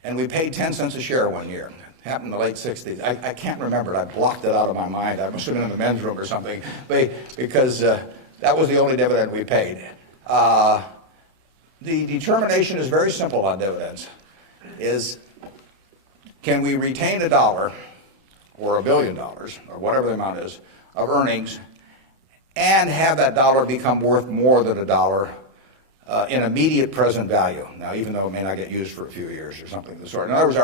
and we paid 10 cents a share one year. It happened in the late 60s. I can't remember it. I blocked it out of my mind. I must have been in the men's room or something, because that was the only dividend we paid. The determination is very simple on dividends. Can we retain $1 or $1 billion, or whatever the amount is, of earnings, and have that dollar become worth more than $1 in immediate present value? Now, even though it may not get used for a few years or something of the sort. In other words,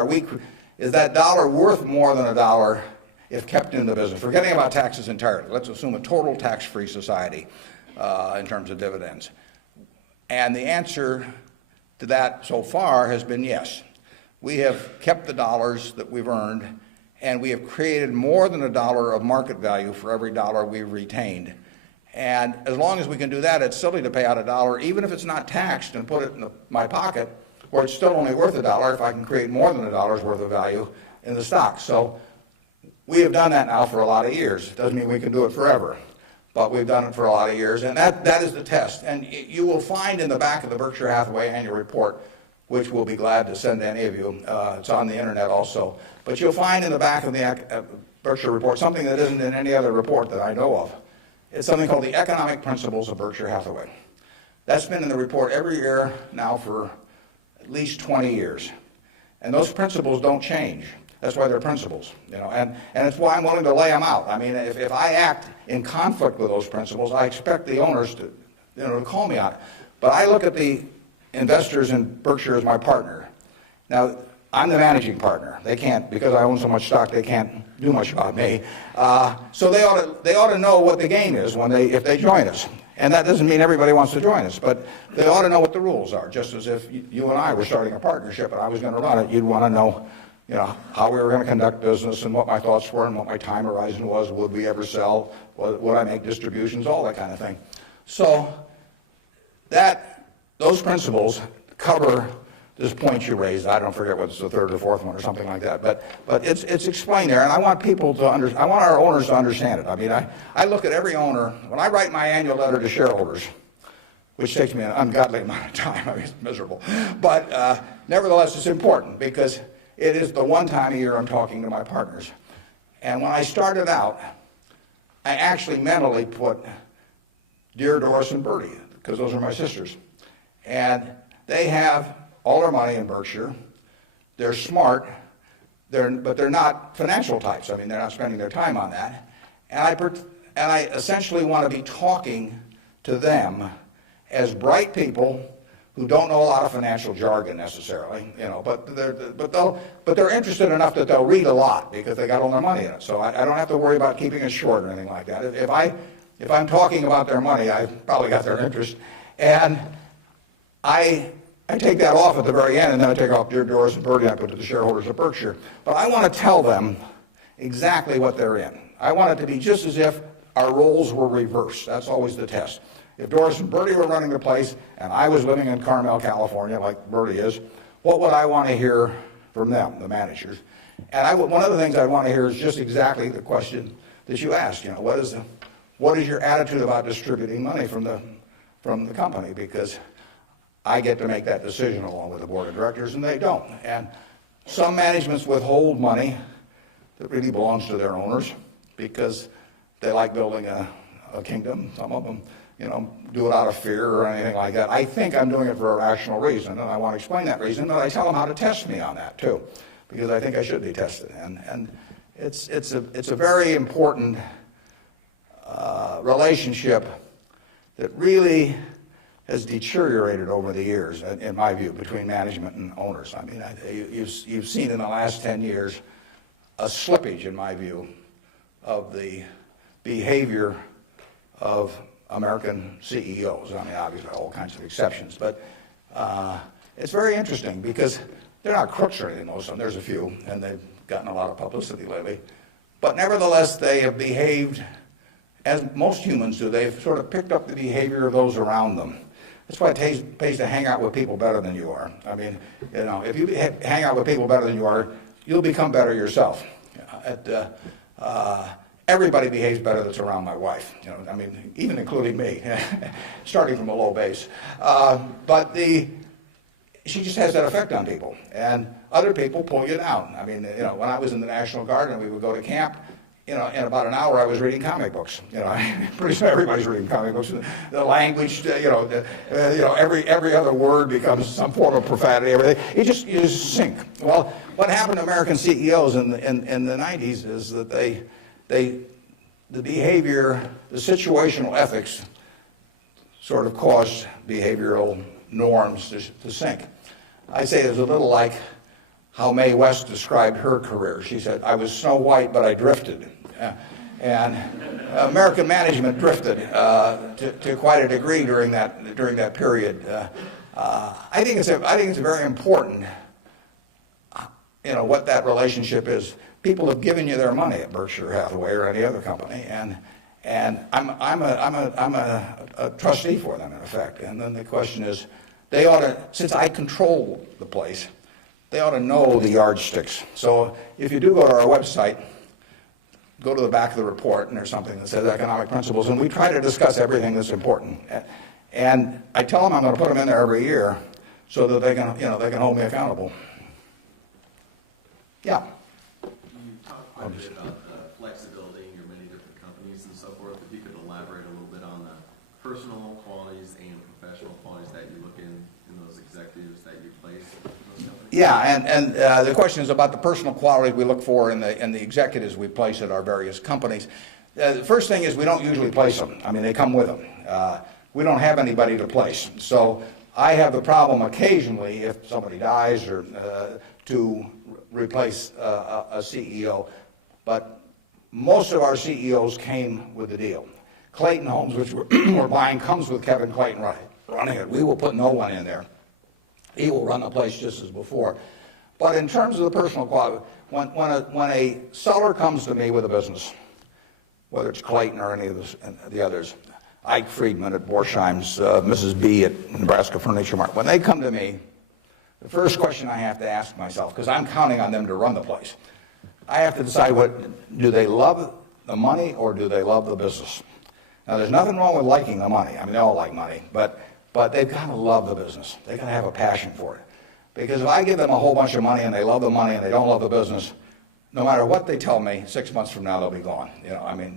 is that dollar worth more than $1 if kept in the business? Forgetting about taxes entirely. Let's assume a total tax-free society in terms of dividends. And the answer to that so far has been yes. We have kept the dollars that we've earned and we have created more than $1 of market value for every dollar we've retained. And as long as we can do that, it's silly to pay out $1, even if it's not taxed, and put it in my pocket, where it's still only worth $1 if I can create more than $1 worth of value in the stock. So we have done that now for a lot of years. It doesn't mean we can do it forever, but we've done it for a lot of years, and that is the test. And you will find in the back of the Berkshire Hathaway annual report, which we'll be glad to send to any of you. It's on the internet also. But you'll find in the back of the Berkshire report something that isn't in any other report that I know of. It's something called the Economic Principles of Berkshire Hathaway. That's been in the report every year now for at least 20 years. And those principles don't change. That's why they're principles, and it's why I'm willing to lay them out. I mean, if I act in conflict with those principles, I expect the owners to, to call me on it. But I look at the investors in Berkshire as my partner. Now, I'm the managing partner. They can't, because I own so much stock, they can't do much about me. So they ought to know what the game is if they join us. And that doesn't mean everybody wants to join us, but they ought to know what the rules are. Just as if you and I were starting a partnership and I was going to run it, you'd want to know, how we were going to conduct business and what my thoughts were and what my time horizon was. Would we ever sell? Would I make distributions? All that kind of thing. So those principles cover this point you raised. I don't forget what's the third or fourth one or something like that. But it's explained there, and I want people to I want our owners to understand it. I mean, I look at every owner when I write my annual letter to shareholders, which takes me an ungodly amount of time. I mean, it's miserable. But nevertheless, it's important because it is the one time a year I'm talking to my partners. And when I started out, I actually mentally put Dear Doris and Bertie, because those are my sisters. And they have all their money in Berkshire. They're smart, but they're not financial types. I mean, they're not spending their time on that. And I essentially want to be talking to them as bright people who don't know a lot of financial jargon necessarily, but they're interested enough that they'll read a lot because they got all their money in it. So I don't have to worry about keeping it short or anything like that. If I'm talking about their money, I've probably got their interest, and I take that off at the very end, and then I take off Dear Doris and Bertie, and I put to the shareholders of Berkshire. But I want to tell them exactly what they're in. I want it to be just as if our roles were reversed. That's always the test. If Doris and Bertie were running the place, and I was living in Carmel, California, like Bertie is, what would I want to hear from them, the managers? And one of the things I want to hear is just exactly the question that you asked. What is your attitude about distributing money from the company? Because I get to make that decision along with the board of directors, and they don't. And some managements withhold money that really belongs to their owners because they like building a kingdom. Some of them, do it out of fear or anything like that. I think I'm doing it for a rational reason, and I want to explain that reason, but I tell them how to test me on that too, because I think I should be tested. And it's a very important relationship that really has deteriorated over the years, in my view, between management and owners. I mean, you've seen in the last 10 years a slippage, in my view, of the behavior of American CEOs. I mean, obviously, all kinds of exceptions, but it's very interesting because they're not crooks or anything, most of them. There's a few, and they've gotten a lot of publicity lately. But nevertheless, they have behaved as most humans do. They've sort of picked up the behavior of those around them. That's why it pays to hang out with people better than you are. I mean, if you hang out with people better than you are, you'll become better yourself. Everybody behaves better that's around my wife. I mean, even including me, starting from a low base. But she just has that effect on people, and other people pull you down. I mean, when I was in the National Guard and we would go to camp, in about an hour I was reading comic books. Pretty soon everybody's reading comic books. The language, every other word becomes some form of profanity. Everything. You just sink. Well, what happened to American CEOs in the 90s is that the behavior, the situational ethics, sort of caused behavioral norms to sink. I say it's a little like how Mae West described her career. She said, "I was Snow White, but I drifted." And American management drifted to quite a degree during that period. I think it's very important what that relationship is. People have given you their money at Berkshire Hathaway or any other company, and I'm a trustee for them in effect. And then the question is, they ought to, since I control the place, they ought to know the yardsticks. So if you do go to our website, go to the back of the report, and there's something that says economic principles, and we try to discuss everything that's important. And I tell them I'm going to put them in there every year so that they can, they can hold me accountable. Yeah. You talked quite a bit about flexibility in your many different companies and so forth. If you could elaborate a little bit on the personal qualities and professional qualities that you look in those executives that you place in those companies. Yeah, and the question is about the personal qualities we look for in the executives we place at our various companies. The first thing is we don't usually place them. I mean, they come with them. We don't have anybody to place. So I have the problem occasionally, if somebody dies, or to replace a CEO. But most of our CEOs came with the deal. Clayton Homes, which we're buying, comes with Kevin Clayton running it. We will put no one in there. He will run the place just as before. But in terms of the personal quality, when a seller comes to me with a business, whether it's Clayton or any of the others, Ike Friedman at Borsheim's, Mrs. B at Nebraska Furniture Mart, when they come to me, the first question I have to ask myself, because I'm counting on them to run the place, I have to decide, do they love the money or do they love the business? Now, there's nothing wrong with liking the money. I mean, they all like money, but they've got to love the business. They've got to have a passion for it. Because if I give them a whole bunch of money and they love the money and they don't love the business, no matter what they tell me, 6 months from now they'll be gone. I mean,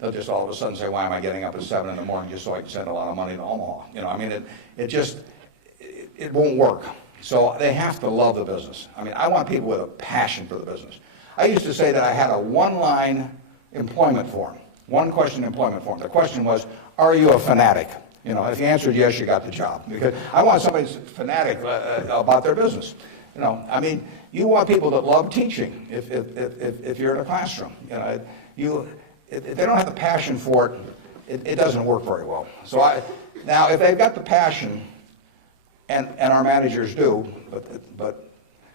they'll just all of a sudden say, why am I getting up at 7 in the morning just so I can send a lot of money to Omaha? I mean, it won't work. So they have to love the business. I mean, I want people with a passion for the business. I used to say that I had a one-line employment form, one-question employment form. The question was, are you a fanatic? If you answered yes, you got the job. Because I want somebody who's fanatic about their business. I mean, you want people that love teaching if you're in a classroom. If they don't have the passion for it, it doesn't work very well. So now, if they've got the passion, and our managers do, but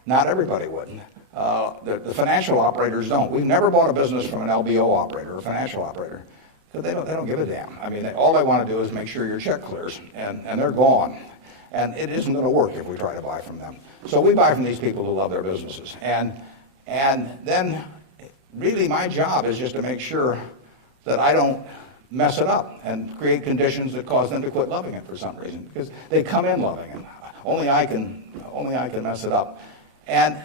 not everybody would. The financial operators don't. We've never bought a business from an LBO operator or a financial operator. Because they don't give a damn. I mean, all they want to do is make sure your check clears, and they're gone. And it isn't going to work if we try to buy from them. So we buy from these people who love their businesses. And then really my job is just to make sure that I don't mess it up and create conditions that cause them to quit loving it for some reason. Because they come in loving it. Only I can mess it up. And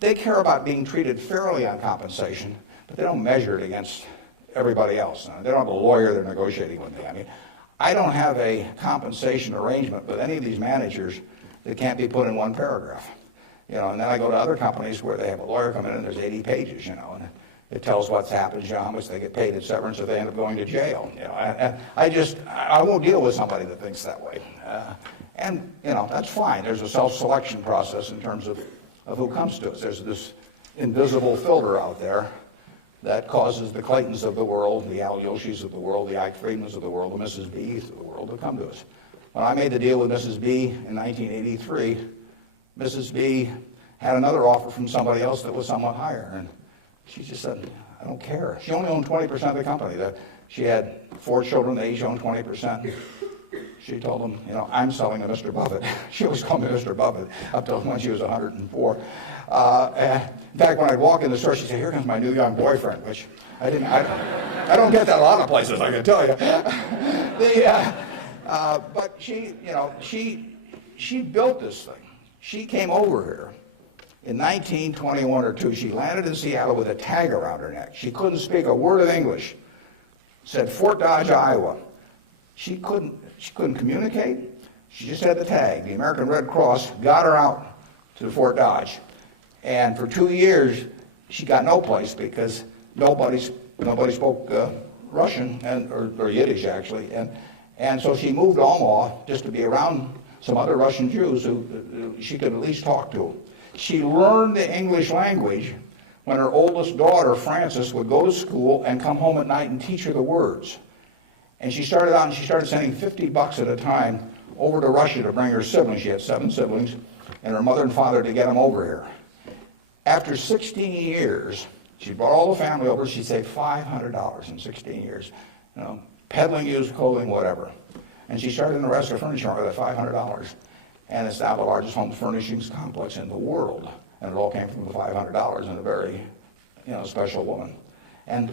they care about being treated fairly on compensation, but they don't measure it against everybody else. They don't have a lawyer they're negotiating with me. I mean, I don't have a compensation arrangement with any of these managers that can't be put in one paragraph. And then I go to other companies where they have a lawyer come in and there's 80 pages, and it tells what's happened, how much they get paid at severance if they end up going to jail. I won't deal with somebody that thinks that way. And that's fine. There's a self-selection process in terms of who comes to us. There's this invisible filter out there that causes the Claytons of the world, the Al Yoshis of the world, the Ike Friedmans of the world, the Mrs. B's of the world to come to us. When I made the deal with Mrs. B in 1983, Mrs. B had another offer from somebody else that was somewhat higher, and she just said, I don't care. She only owned 20% of the company. She had 4 children, they each owned 20%. She told them, I'm selling to Mr. Buffett. She always called me Mr. Buffett up till when she was 104. In fact, when I'd walk in the store, she'd say, here comes my new young boyfriend, which I don't get that a lot of places, I can tell you. But she built this thing. She came over here in 1921 or 2. She landed in Seattle with a tag around her neck. She couldn't speak a word of English. Said Fort Dodge, Iowa. She couldn't communicate. She just had the tag. The American Red Cross got her out to Fort Dodge. And for 2 years, she got no place because nobody spoke Russian or Yiddish, actually. And so she moved to Omaha just to be around some other Russian Jews who she could at least talk to. She learned the English language when her oldest daughter, Frances, would go to school and come home at night and teach her the words. And she started out and she started sending $50 at a time over to Russia to bring her siblings. She had 7 siblings, and her mother and father to get them over here. After 16 years, she brought all the family over. She saved $500 in 16 years, peddling used clothing, whatever. And she started in the Nebraska furniture market with that $500. And it's now the largest home furnishings complex in the world. And it all came from the $500 and a very, special woman. And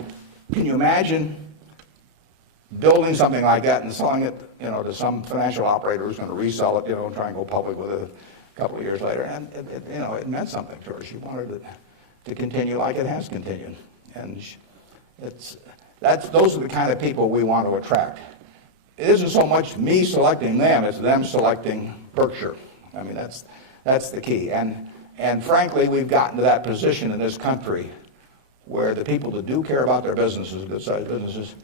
can you imagine building something like that and selling it, to some financial operator who's going to resell it, and try and go public with it a couple of years later? And it meant something to her. She wanted it to continue like it has continued. And those are the kind of people we want to attract. It isn't so much me selecting them, it's them selecting Berkshire. I mean, that's the key. And frankly, we've gotten to that position in this country where the people that do care about their businesses, good-sized businesses,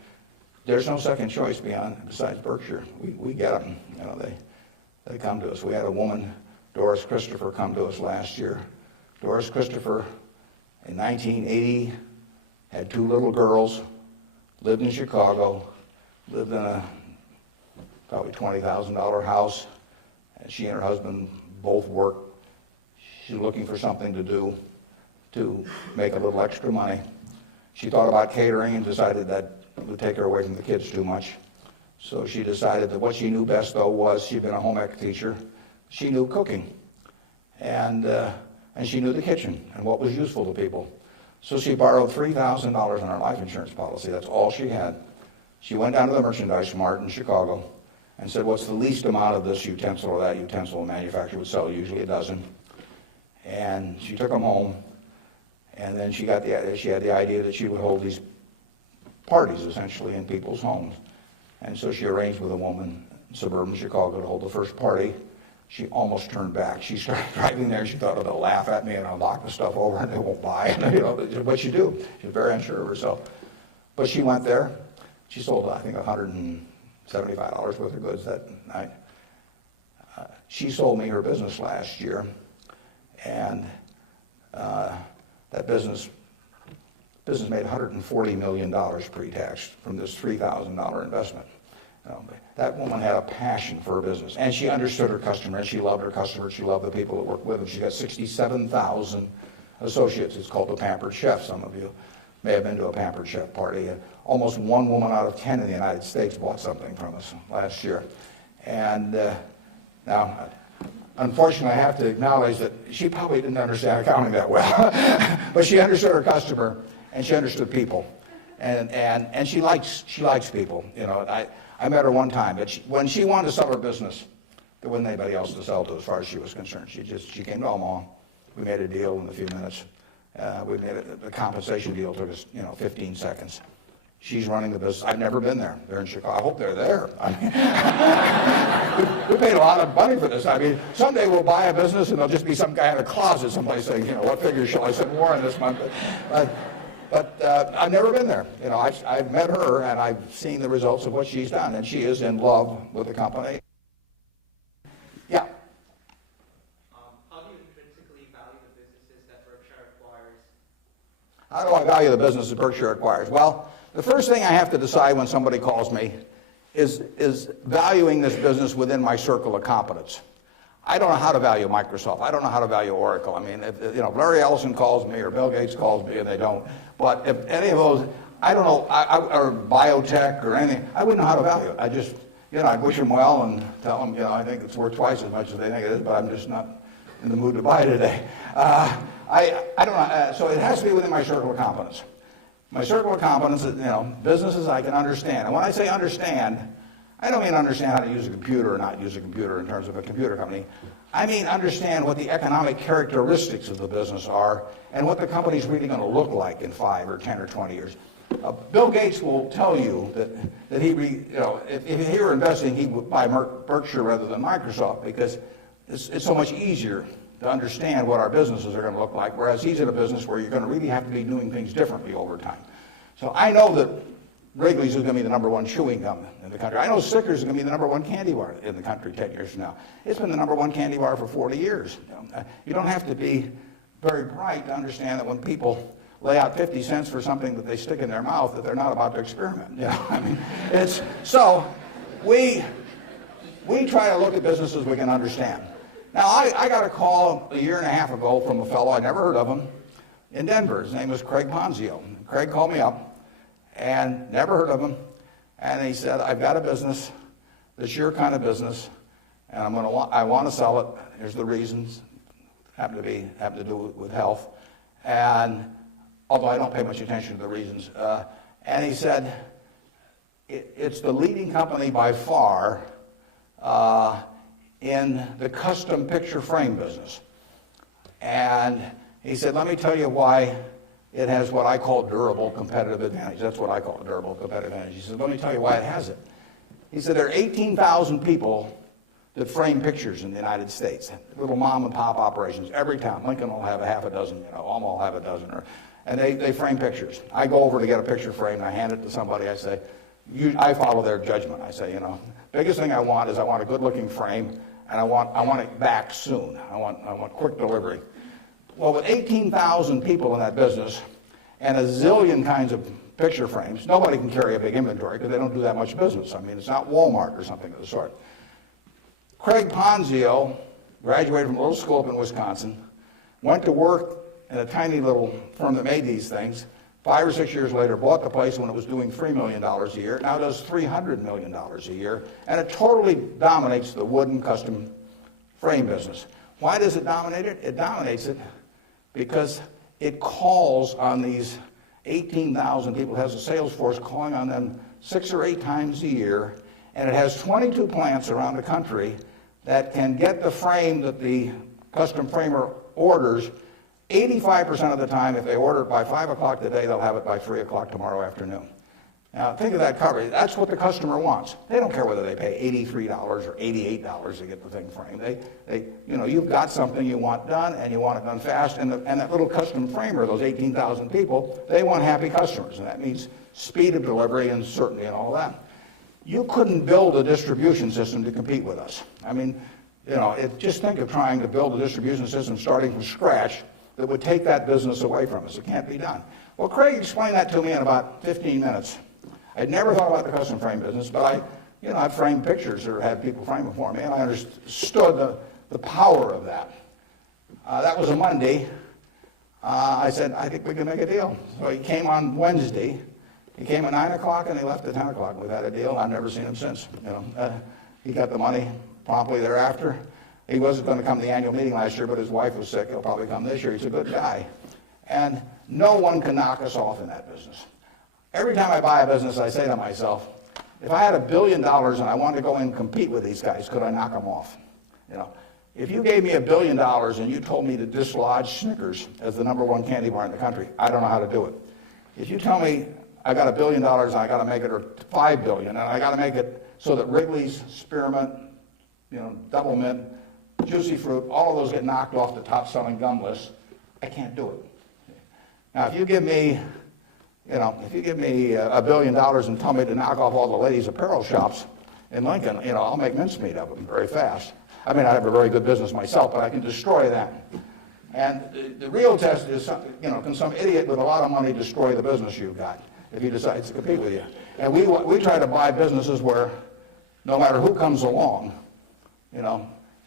there's no second choice besides Berkshire. We get them. They come to us. We had a woman, Doris Christopher, come to us last year. Doris Christopher, in 1980, had 2 little girls, lived in Chicago, lived in a probably $20,000 house. And she and her husband both worked. She's looking for something to do to make a little extra money. She thought about catering and decided that it would take her away from the kids too much. So she decided that what she knew best, though, was she'd been a home ec teacher. She knew cooking. And she knew the kitchen and what was useful to people. So she borrowed $3,000 on her life insurance policy. That's all she had. She went down to the merchandise mart in Chicago and said, what's the least amount of this utensil or that utensil a manufacturer would sell? Usually a dozen. And she took them home. And then she had the idea that she would hold these parties, essentially, in people's homes. And so she arranged with a woman in suburban Chicago to hold the first party. She almost turned back. She started driving there. She thought, oh, they'll laugh at me and I'll knock the stuff over and they won't buy it. But she do. She's very unsure of herself. But she went there. She sold, I think, $175 worth of goods that night. She sold me her business last year. And that business made $140 million pre-tax from this $3,000 investment. That woman had a passion for her business, and she understood her customer, and she loved her customers. She loved the people that worked with them. She got 67,000 associates. It's called the Pampered Chef. Some of you may have been to a Pampered Chef party. Almost 1 woman out of 10 in the United States bought something from us last year. And now, unfortunately, I have to acknowledge that she probably didn't understand accounting that well, but she understood her customer and she understood people, and she likes people. I met her one time, but when she wanted to sell her business, there wasn't anybody else to sell to as far as she was concerned. She came to Omaha. We made a deal in a few minutes. The compensation deal took us 15 seconds. She's running the business. I've never been there. They're in Chicago. I hope they're there. I mean, we paid a lot of money for this. I mean, someday we'll buy a business and there'll just be some guy in a closet someplace saying, what figure shall I send Warren this month? But I've never been there. I've met her and I've seen the results of what she's done, and she is in love with the company. Yeah. How do you intrinsically value the businesses that Berkshire acquires? How do I value the business that Berkshire acquires? Well, the first thing I have to decide when somebody calls me is valuing this business within my circle of competence. I don't know how to value Microsoft. I don't know how to value Oracle. I mean, if Larry Ellison calls me or Bill Gates calls me, and they don't. But if any of those, I don't know, or biotech or anything, I wouldn't know how to value it. I just, I'd wish them well and tell them, I think it's worth twice as much as they think it is, but I'm just not in the mood to buy today. I don't know. So it has to be within my circle of competence. My circle of competence is, businesses I can understand. And when I say understand, I don't mean understand how to use a computer or not use a computer in terms of a computer company. I mean understand what the economic characteristics of the business are and what the company's really going to look like in 5 or 10 or 20 years. Bill Gates will tell you that if he were investing, he would buy Berkshire rather than Microsoft because it's so much easier to understand what our businesses are going to look like, whereas he's in a business where you're going to really have to be doing things differently over time. So I know that Wrigley's is going to be the #1 chewing gum in the country. I know Snickers is going to be the #1 candy bar in the country 10 years from now. It's been the #1 candy bar for 40 years. You don't have to be very bright to understand that when people lay out 50 cents for something that they stick in their mouth, that they're not about to experiment. I mean, we try to look at businesses we can understand. Now, I got a call a year and a half ago from a fellow, I never heard of him, in Denver. His name was Craig Ponzio. Craig called me up, and never heard of him. And he said, I've got a business that's your kind of business, and I want to sell it. Here's the reasons. Happen to do with health. And although I don't pay much attention to the reasons. And he said, it's the leading company by far in the custom picture frame business. And he said, let me tell you why it has what I call durable competitive advantage. That's what I call durable competitive advantage. He said, let me tell you why it has it. He said, there are 18,000 people that frame pictures in the United States, little mom and pop operations. Every town, Lincoln will have a half a dozen, Alma will have a dozen, and they frame pictures. I go over to get a picture framed, I hand it to somebody, I say, I follow their judgment. I say, biggest thing I want is I want a good-looking frame, and I want it back soon. I want quick delivery. Well, with 18,000 people in that business and a zillion kinds of picture frames, nobody can carry a big inventory because they don't do that much business. I mean, it's not Walmart or something of the sort. Craig Ponzio graduated from a little school up in Wisconsin, went to work in a tiny little firm that made these things. 5 or 6 years later, bought the place when it was doing $3 million a year. Now does $300 million a year, and it totally dominates the wooden custom frame business. Why does it dominate it? It dominates it because it calls on these 18,000 people. It has a sales force calling on them 6 or 8 times a year, and it has 22 plants around the country that can get the frame that the custom framer orders 85% of the time. If they order it by 5 o'clock today, they'll have it by 3 o'clock tomorrow afternoon. Now, think of that coverage. That's what the customer wants. They don't care whether they pay $83 or $88 to get the thing framed. You've got something you want done, and you want it done fast. And that little custom framer, those 18,000 people, they want happy customers, and that means speed of delivery and certainty and all that. You couldn't build a distribution system to compete with us. I mean, just think of trying to build a distribution system starting from scratch that would take that business away from us. It can't be done. Well, Craig explained that to me in about 15 minutes. I'd never thought about the custom frame business, but I'd framed pictures or had people frame them for me, and I understood the power of that. That was a Monday. I said, I think we can make a deal. So he came on Wednesday. He came at 9 o'clock, and he left at 10 o'clock. We've had a deal. I've never seen him since. He got the money promptly thereafter. He wasn't going to come to the annual meeting last year, but his wife was sick. He'll probably come this year. He's a good guy. And no one can knock us off in that business. Every time I buy a business, I say to myself, if I had $1 billion and I wanted to go in and compete with these guys, could I knock them off? If you gave me $1 billion and you told me to dislodge Snickers as the #1 candy bar in the country, I don't know how to do it. If you tell me I got $1 billion and I got to make it, or $5 billion, and I got to make it so that Wrigley's, Spearmint, Double Mint, Juicy Fruit, all of those get knocked off the top-selling gum list, I can't do it. Now, if you give me $1 billion and tell me to knock off all the ladies' apparel shops in Lincoln, I'll make mincemeat of them very fast. I mean, I have a very good business myself, but I can destroy that. And the real test is, can some idiot with a lot of money destroy the business you've got if he decides to compete with you? And we try to buy businesses where no matter who comes along,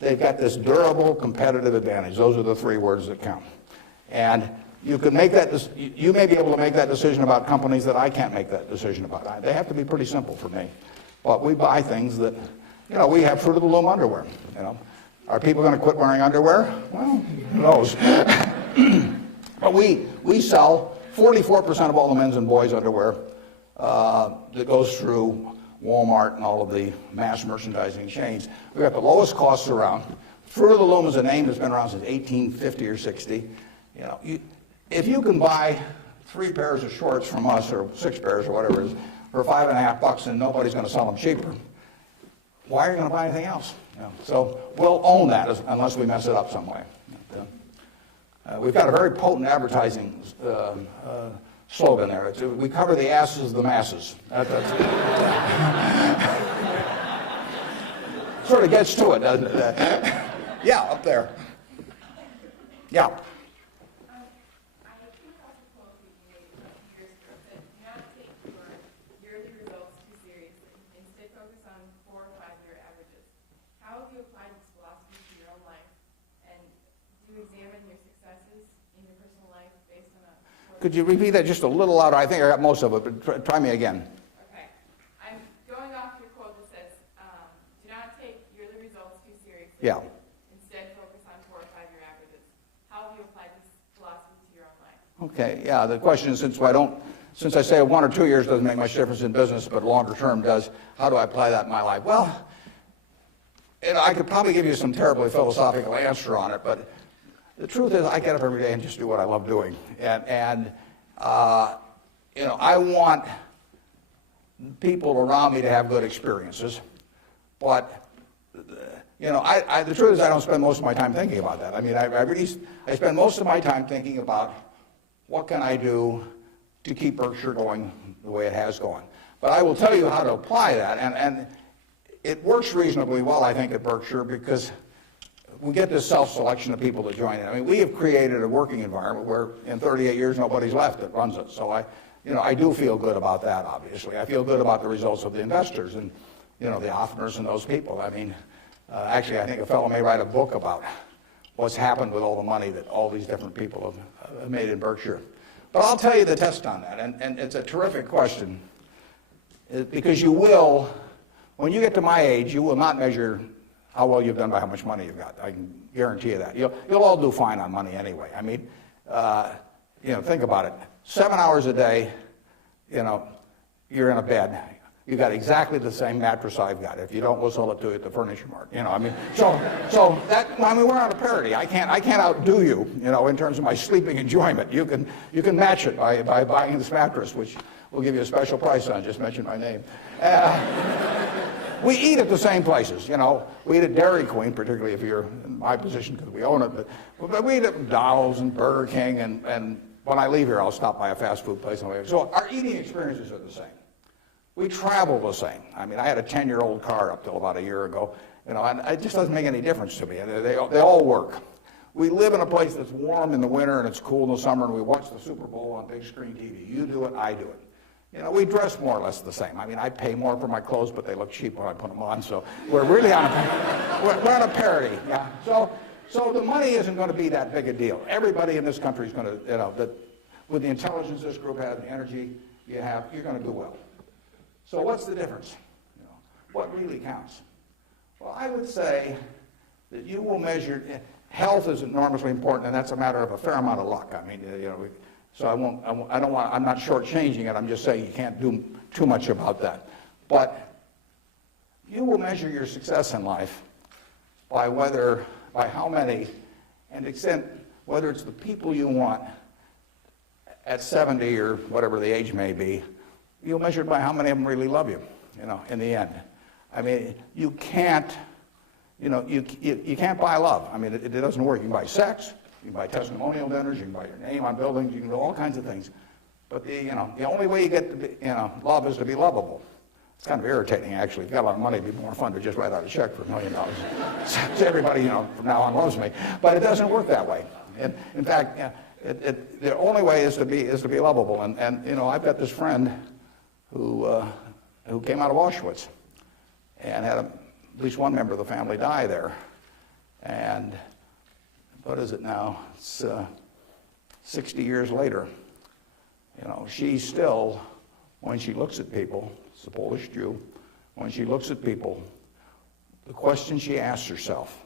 they've got this durable competitive advantage. Those are the 3 words that count. And you can make that. You may be able to make that decision about companies that I can't make that decision about. They have to be pretty simple for me. But we buy things that, we have Fruit of the Loom underwear. Are people going to quit wearing underwear? Well, who knows? But we sell 44% of all the men's and boys' underwear that goes through Walmart and all of the mass merchandising chains. We've got the lowest costs around. Fruit of the Loom is a name that's been around since 1850 or 60. If you can buy 3 pairs of shorts from us, or 6 pairs or whatever it is, for $5.50 and nobody's going to sell them cheaper, why are you going to buy anything else? So we'll own that unless we mess it up some way. We've got a very potent advertising slogan there. We cover the asses of the masses. Sort of gets to it, doesn't it? Yeah, up there. Yeah. Examine your successes in your personal life based could you repeat that just a little louder? I think I got most of it, but try me again. Okay. I'm going off your quote that says, do not take yearly results too seriously. Yeah. Instead, focus on 4 or 5 year averages. How have you applied this philosophy to your own life? Okay, yeah, the question is, since I say 1 or 2 years doesn't make much difference in business, but longer term does, how do I apply that in my life? Well, I could probably give you some terribly philosophical answer on it, but the truth is I get up every day and just do what I love doing. And I want people around me to have good experiences, but the truth is I don't spend most of my time thinking about that. I mean, I spend most of my time thinking about what can I do to keep Berkshire going the way it has gone. But I will tell you how to apply that, and it works reasonably well, I think, at Berkshire, because we get this self-selection of people to join in. I mean, we have created a working environment where in 38 years nobody's left that runs it. So I do feel good about that, obviously. I feel good about the results of the investors and, the Hoffners and those people. I mean, actually, I think a fellow may write a book about what's happened with all the money that all these different people have made in Berkshire. But I'll tell you the test on that, and it's a terrific question, because you will, when you get to my age, you will not measure how well you've done by how much money you've got. I can guarantee you that. You'll all do fine on money anyway. I mean, think about it. 7 hours a day, you're in a bed. You got exactly the same mattress I've got. If you don't, we'll sell it to you at the furniture mart. We're on a parity. I can't outdo you, in terms of my sleeping enjoyment. You can match it by buying this mattress, which we'll give you a special price on. Just mention my name. We eat at the same places, We eat at Dairy Queen, particularly if you're in my position because we own it. But we eat at McDonald's and Burger King, and when I leave here, I'll stop by a fast food place. So our eating experiences are the same. We travel the same. I mean, I had a 10-year-old car up till about a year ago, and it just doesn't make any difference to me. They all work. We live in a place that's warm in the winter and it's cool in the summer, and we watch the Super Bowl on big screen TV. You do it, I do it. We dress more or less the same. I mean, I pay more for my clothes, but they look cheap when I put them on. So we're really on a parity. Yeah. So the money isn't going to be that big a deal. Everybody in this country is going to, with the intelligence this group has, the energy you have, you're going to do well. So what's the difference? What really counts? Well, I would say that you will measure. Health is enormously important, and that's a matter of a fair amount of luck. I mean, so I'm not shortchanging it. I'm just saying you can't do too much about that. But you will measure your success in life by how many, and extent, whether it's the people you want at 70 or whatever the age may be, you'll measure it by how many of them really love you, in the end. I mean, you can't buy love. I mean, it doesn't work. You can buy sex. You can buy testimonial dinners, you can buy your name on buildings, you can do all kinds of things. But the only way you get to be, love is to be lovable. It's kind of irritating, actually. If you got a lot of money, it'd be more fun to just write out a check for $1 million. So everybody, from now on loves me. But it doesn't work that way. And in fact, the only way is to be lovable. And I've got this friend who came out of Auschwitz and had at least one member of the family die there. And what is it now? It's 60 years later. She still, when she looks at people, it's a Polish Jew, when she looks at people, the question she asks herself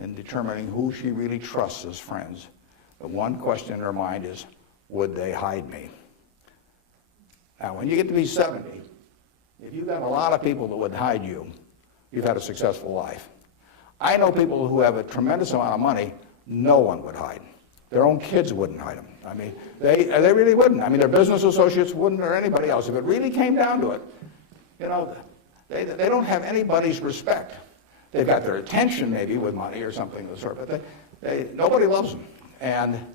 in determining who she really trusts as friends, the one question in her mind is, would they hide me? Now, when you get to be 70, if you've got a lot of people that would hide you, you've had a successful life. I know people who have a tremendous amount of money, no one would hide. Their own kids wouldn't hide them. I mean, they really wouldn't. I mean, their business associates wouldn't, or anybody else. If it really came down to it, they don't have anybody's respect. They've got their attention maybe with money or something of the sort, but nobody loves them. And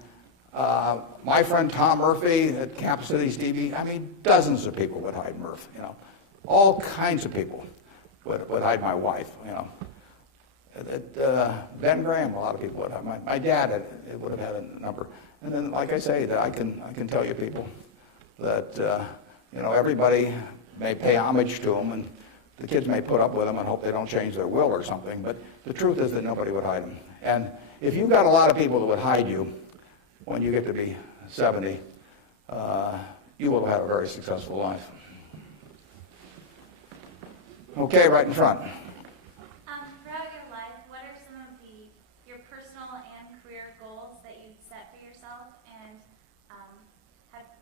my friend Tom Murphy at Cap Cities TV, I mean, dozens of people would hide Murph. All kinds of people would hide my wife. Ben Graham, a lot of people would have. My dad would have had a number. And then, like I say, that I can tell you people that everybody may pay homage to them, and the kids may put up with them and hope they don't change their will or something. But the truth is that nobody would hide them. And if you've got a lot of people that would hide you when you get to be 70, you will have had a very successful life. Okay, right in front. Throughout your life, what are some of your personal and career goals that you've set for yourself, and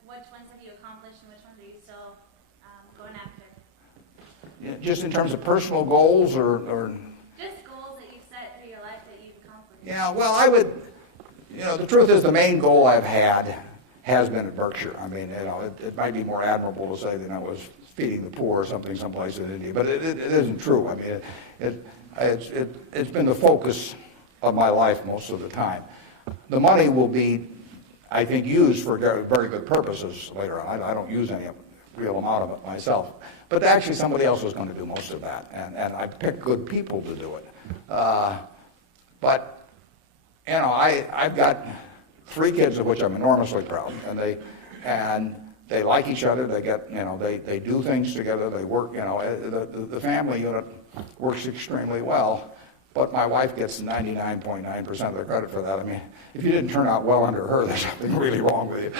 which ones have you accomplished, and which ones are you still going after? Yeah, just in terms of personal goals, or Just goals that you've set for your life that you've accomplished. yeah, well, I would, the truth is the main goal I've had has been at Berkshire. I mean, it might be more admirable to say that I was feeding the poor or something someplace in India, but it isn't true. I mean, it's been the focus of my life most of the time. The money will be, I think, used for very good purposes later on. I don't use any real amount of it myself. But actually somebody else was going to do most of that, and I picked good people to do it. But, I've got 3 kids of which I'm enormously proud, and they like each other. They get, they do things together. They work, the family unit works extremely well. But my wife gets 99.9% of the credit for that. I mean, if you didn't turn out well under her, there's something really wrong with you.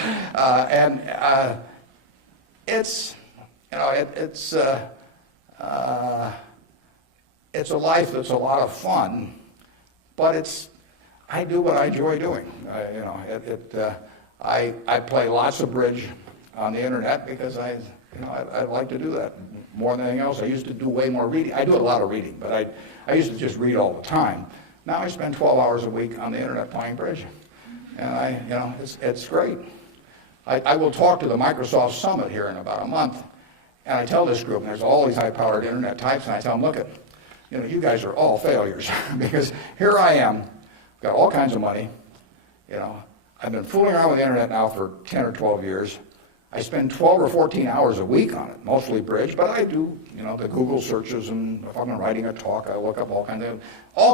It's a life that's a lot of fun, but I do what I enjoy doing. I play lots of bridge on the internet because I like to do that more than anything else. I used to do way more reading. I do a lot of reading, but I used to just read all the time. Now I spend 12 hours a week on the internet playing bridge, and it's great. I will talk to the Microsoft Summit here in about a month, and I tell this group, and there's all these high-powered internet types, and I tell them, look, you guys are all failures because here I am, got all kinds of money, I've been fooling around with the internet now for 10 or 12 years. I spend 12 or 14 hours a week on it, mostly bridge, but I do, the Google searches, and if I'm writing a talk, I look up all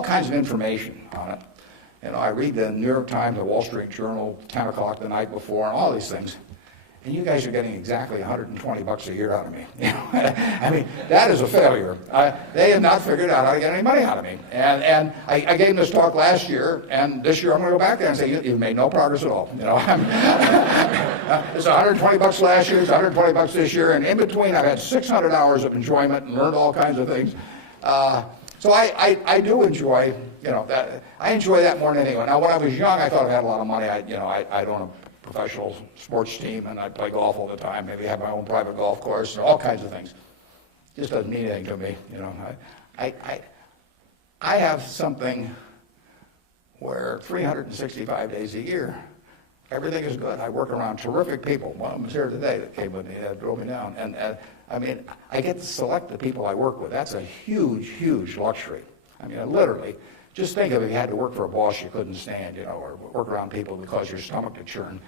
kinds of information on it. I read the New York Times, the Wall Street Journal, 10 o'clock the night before, and all these things. And you guys are getting exactly $120 a year out of me. I mean, that is a failure. They have not figured out how to get any money out of me. And I gave them this talk last year, and this year I'm going to go back there and say, you've made no progress at all. It's $120 last year, it's $120 this year, and in between I've had 600 hours of enjoyment and learned all kinds of things. So I do enjoy, that. I enjoy that more than anyone. Now, when I was young, I thought I had a lot of money. I'd own a professional sports team, and I'd play golf all the time, maybe have my own private golf course, all kinds of things. Just doesn't mean anything to me, I have something where 365 days a year, everything is good. I work around terrific people. One of them is here today that came with me, that drove me down. And I mean, I get to select the people I work with. That's a huge, huge luxury. I mean, literally, just think of if you had to work for a boss you couldn't stand, or work around people that cause your stomach to churn.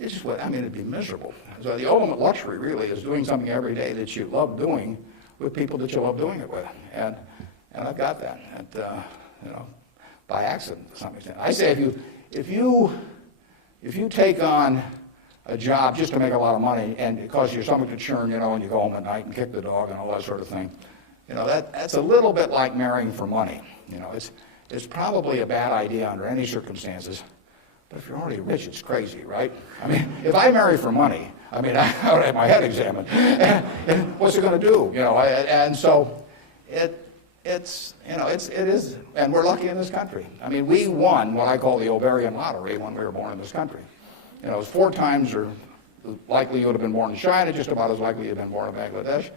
It'd be miserable. So the ultimate luxury really is doing something every day that you love doing with people that you love doing it with. And I've got that, by accident to some extent. I say if you take on a job just to make a lot of money and it causes your stomach to churn, and you go home at night and kick the dog and all that sort of thing, that's a little bit like marrying for money. It's probably a bad idea under any circumstances, but if you're already rich, it's crazy, right? I mean, if I marry for money, I would have my head examined. And what's it going to do? And so it is, and we're lucky in this country. I mean, we won what I call the ovarian lottery when we were born in this country. It was 4 times or likely you would have been born in China, just about as likely you've been born in Bangladesh.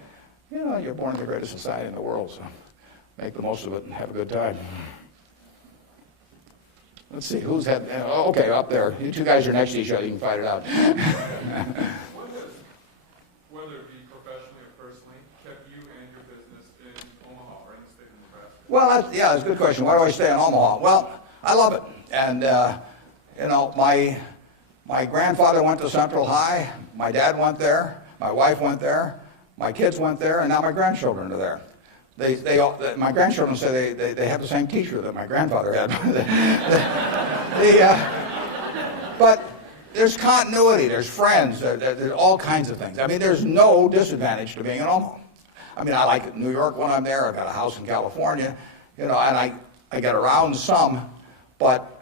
You're born in the greatest society in the world, so make the most of it and have a good time. Let's see, who's had, okay, up there. You 2 guys are next to each other, you can fight it out. What has, whether it be professionally or personally, kept you and your business in Omaha or in the state of Nebraska? Well, that's a good question. Why do I stay in Omaha? Well, I love it. And, my grandfather went to Central High, my dad went there, my wife went there, my kids went there, and now my grandchildren are there. My grandchildren say they have the same teacher that my grandfather had. But there's continuity, there's friends, there's all kinds of things. I mean, there's no disadvantage to being in Omaha. I mean, I like New York when I'm there. I've got a house in California, and I get around some, but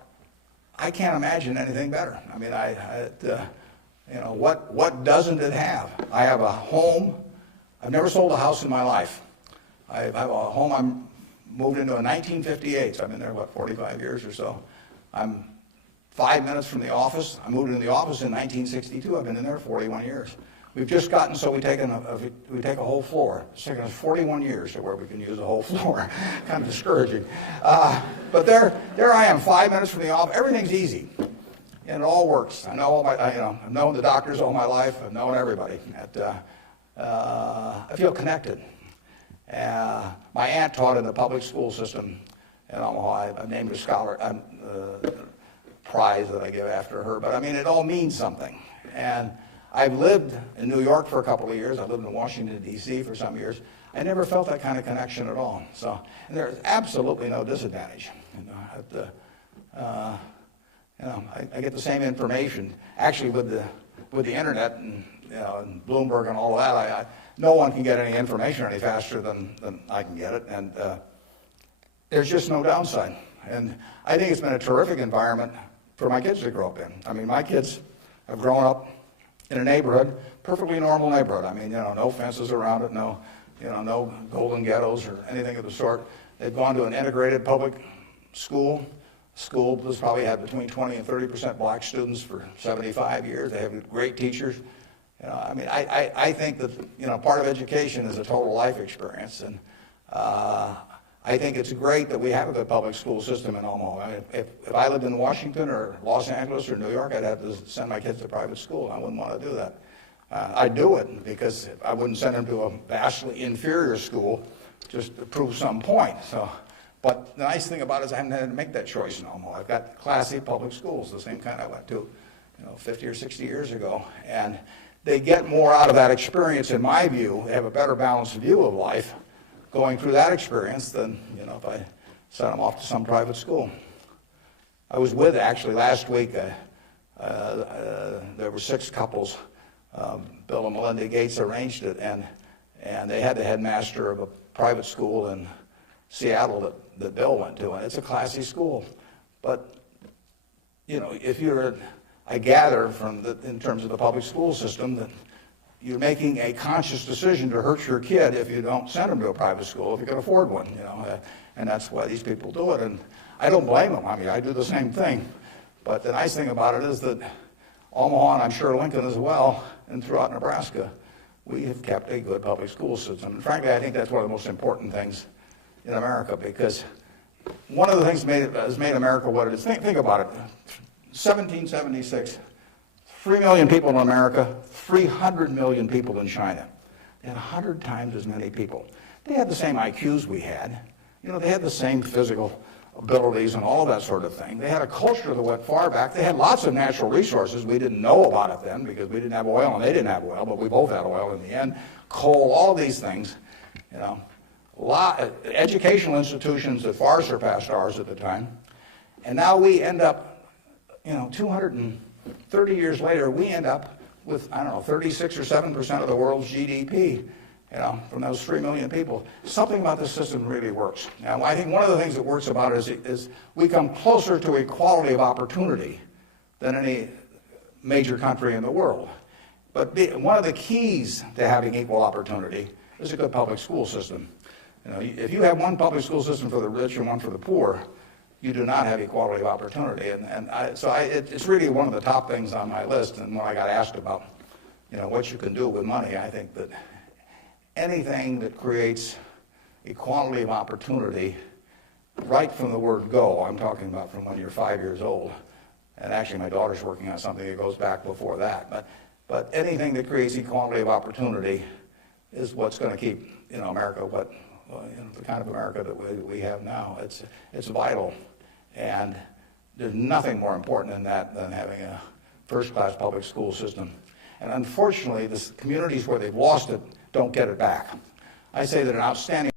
I can't imagine anything better. I mean, You know, what doesn't it have? I have a home. I've never sold a house in my life. I have a home I moved into in 1958, so I've been there, 45 years or so. I'm 5 minutes from the office. I moved into the office in 1962. I've been in there 41 years. We've just gotten so we take a whole floor. It's taken us 41 years to where we can use a whole floor. Kind of discouraging. But there I am, 5 minutes from the office. Everything's easy. And it all works. I know I've known the doctors all my life. I've known everybody. I feel connected. My aunt taught in the public school system in Omaha. I named a scholar prize that I give after her. But I mean, it all means something. And I've lived in New York for a couple of years. I lived in Washington, D.C. for some years. I never felt that kind of connection at all. So and there's absolutely no disadvantage. I get the same information. Actually, with the internet and, and Bloomberg and all of that, no one can get any information any faster than I can get it. And there's just no downside. And I think it's been a terrific environment for my kids to grow up in. I mean, my kids have grown up in a neighborhood, perfectly normal neighborhood. I mean, no fences around it, no golden ghettos or anything of the sort. They've gone to an integrated public school. School has probably had between 20 and 30% black students for 75 years. They have great teachers. I mean, I think that, part of education is a total life experience. And I think it's great that we have a good public school system in Omaha. I mean, if I lived in Washington or Los Angeles or New York, I'd have to send my kids to private school. I wouldn't want to do that. I'd do it because I wouldn't send them to a vastly inferior school just to prove some point. But the nice thing about it is I haven't had to make that choice in Omaha. I've got classy public schools, the same kind I went to 50 or 60 years ago. And they get more out of that experience, in my view. They have a better balanced view of life going through that experience than if I sent them off to some private school. I was with, actually, last week, there were 6 couples. Bill and Melinda Gates arranged it, and they had the headmaster of a private school in Seattle that Bill went to, and it's a classy school. But, if I gather in terms of the public school system that you're making a conscious decision to hurt your kid if you don't send them to a private school if you can afford one, and that's why these people do it. And I don't blame them. I mean, I do the same thing. But the nice thing about it is that Omaha, and I'm sure Lincoln as well, and throughout Nebraska, we have kept a good public school system. And frankly, I think that's one of the most important things in America, because one of the things has made America what it is. Think about it. 1776, 3 million people in America, 300 million people in China. They had 100 times as many people. They had the same IQs we had. They had the same physical abilities and all that sort of thing. They had a culture that went far back. They had lots of natural resources. We didn't know about it then because we didn't have oil and they didn't have oil, but we both had oil in the end. Coal, all these things, educational institutions that far surpassed ours at the time. And now we end up, 230 years later, we end up with, 36 or 7% of the world's GDP, from those 3 million people. Something about this system really works. Now, I think one of the things that works about it is we come closer to equality of opportunity than any major country in the world. But one of the keys to having equal opportunity is a good public school system. If you have one public school system for the rich and one for the poor, you do not have equality of opportunity. It's really one of the top things on my list. And when I got asked about, what you can do with money, I think that anything that creates equality of opportunity, right from the word go, I'm talking about from when you're 5 years old, and actually my daughter's working on something that goes back before that, but anything that creates equality of opportunity is what's going to keep, America the kind of America that we have now. It's vital, and there's nothing more important than that than having a first-class public school system. And unfortunately, the communities where they've lost it don't get it back. I say that an outstanding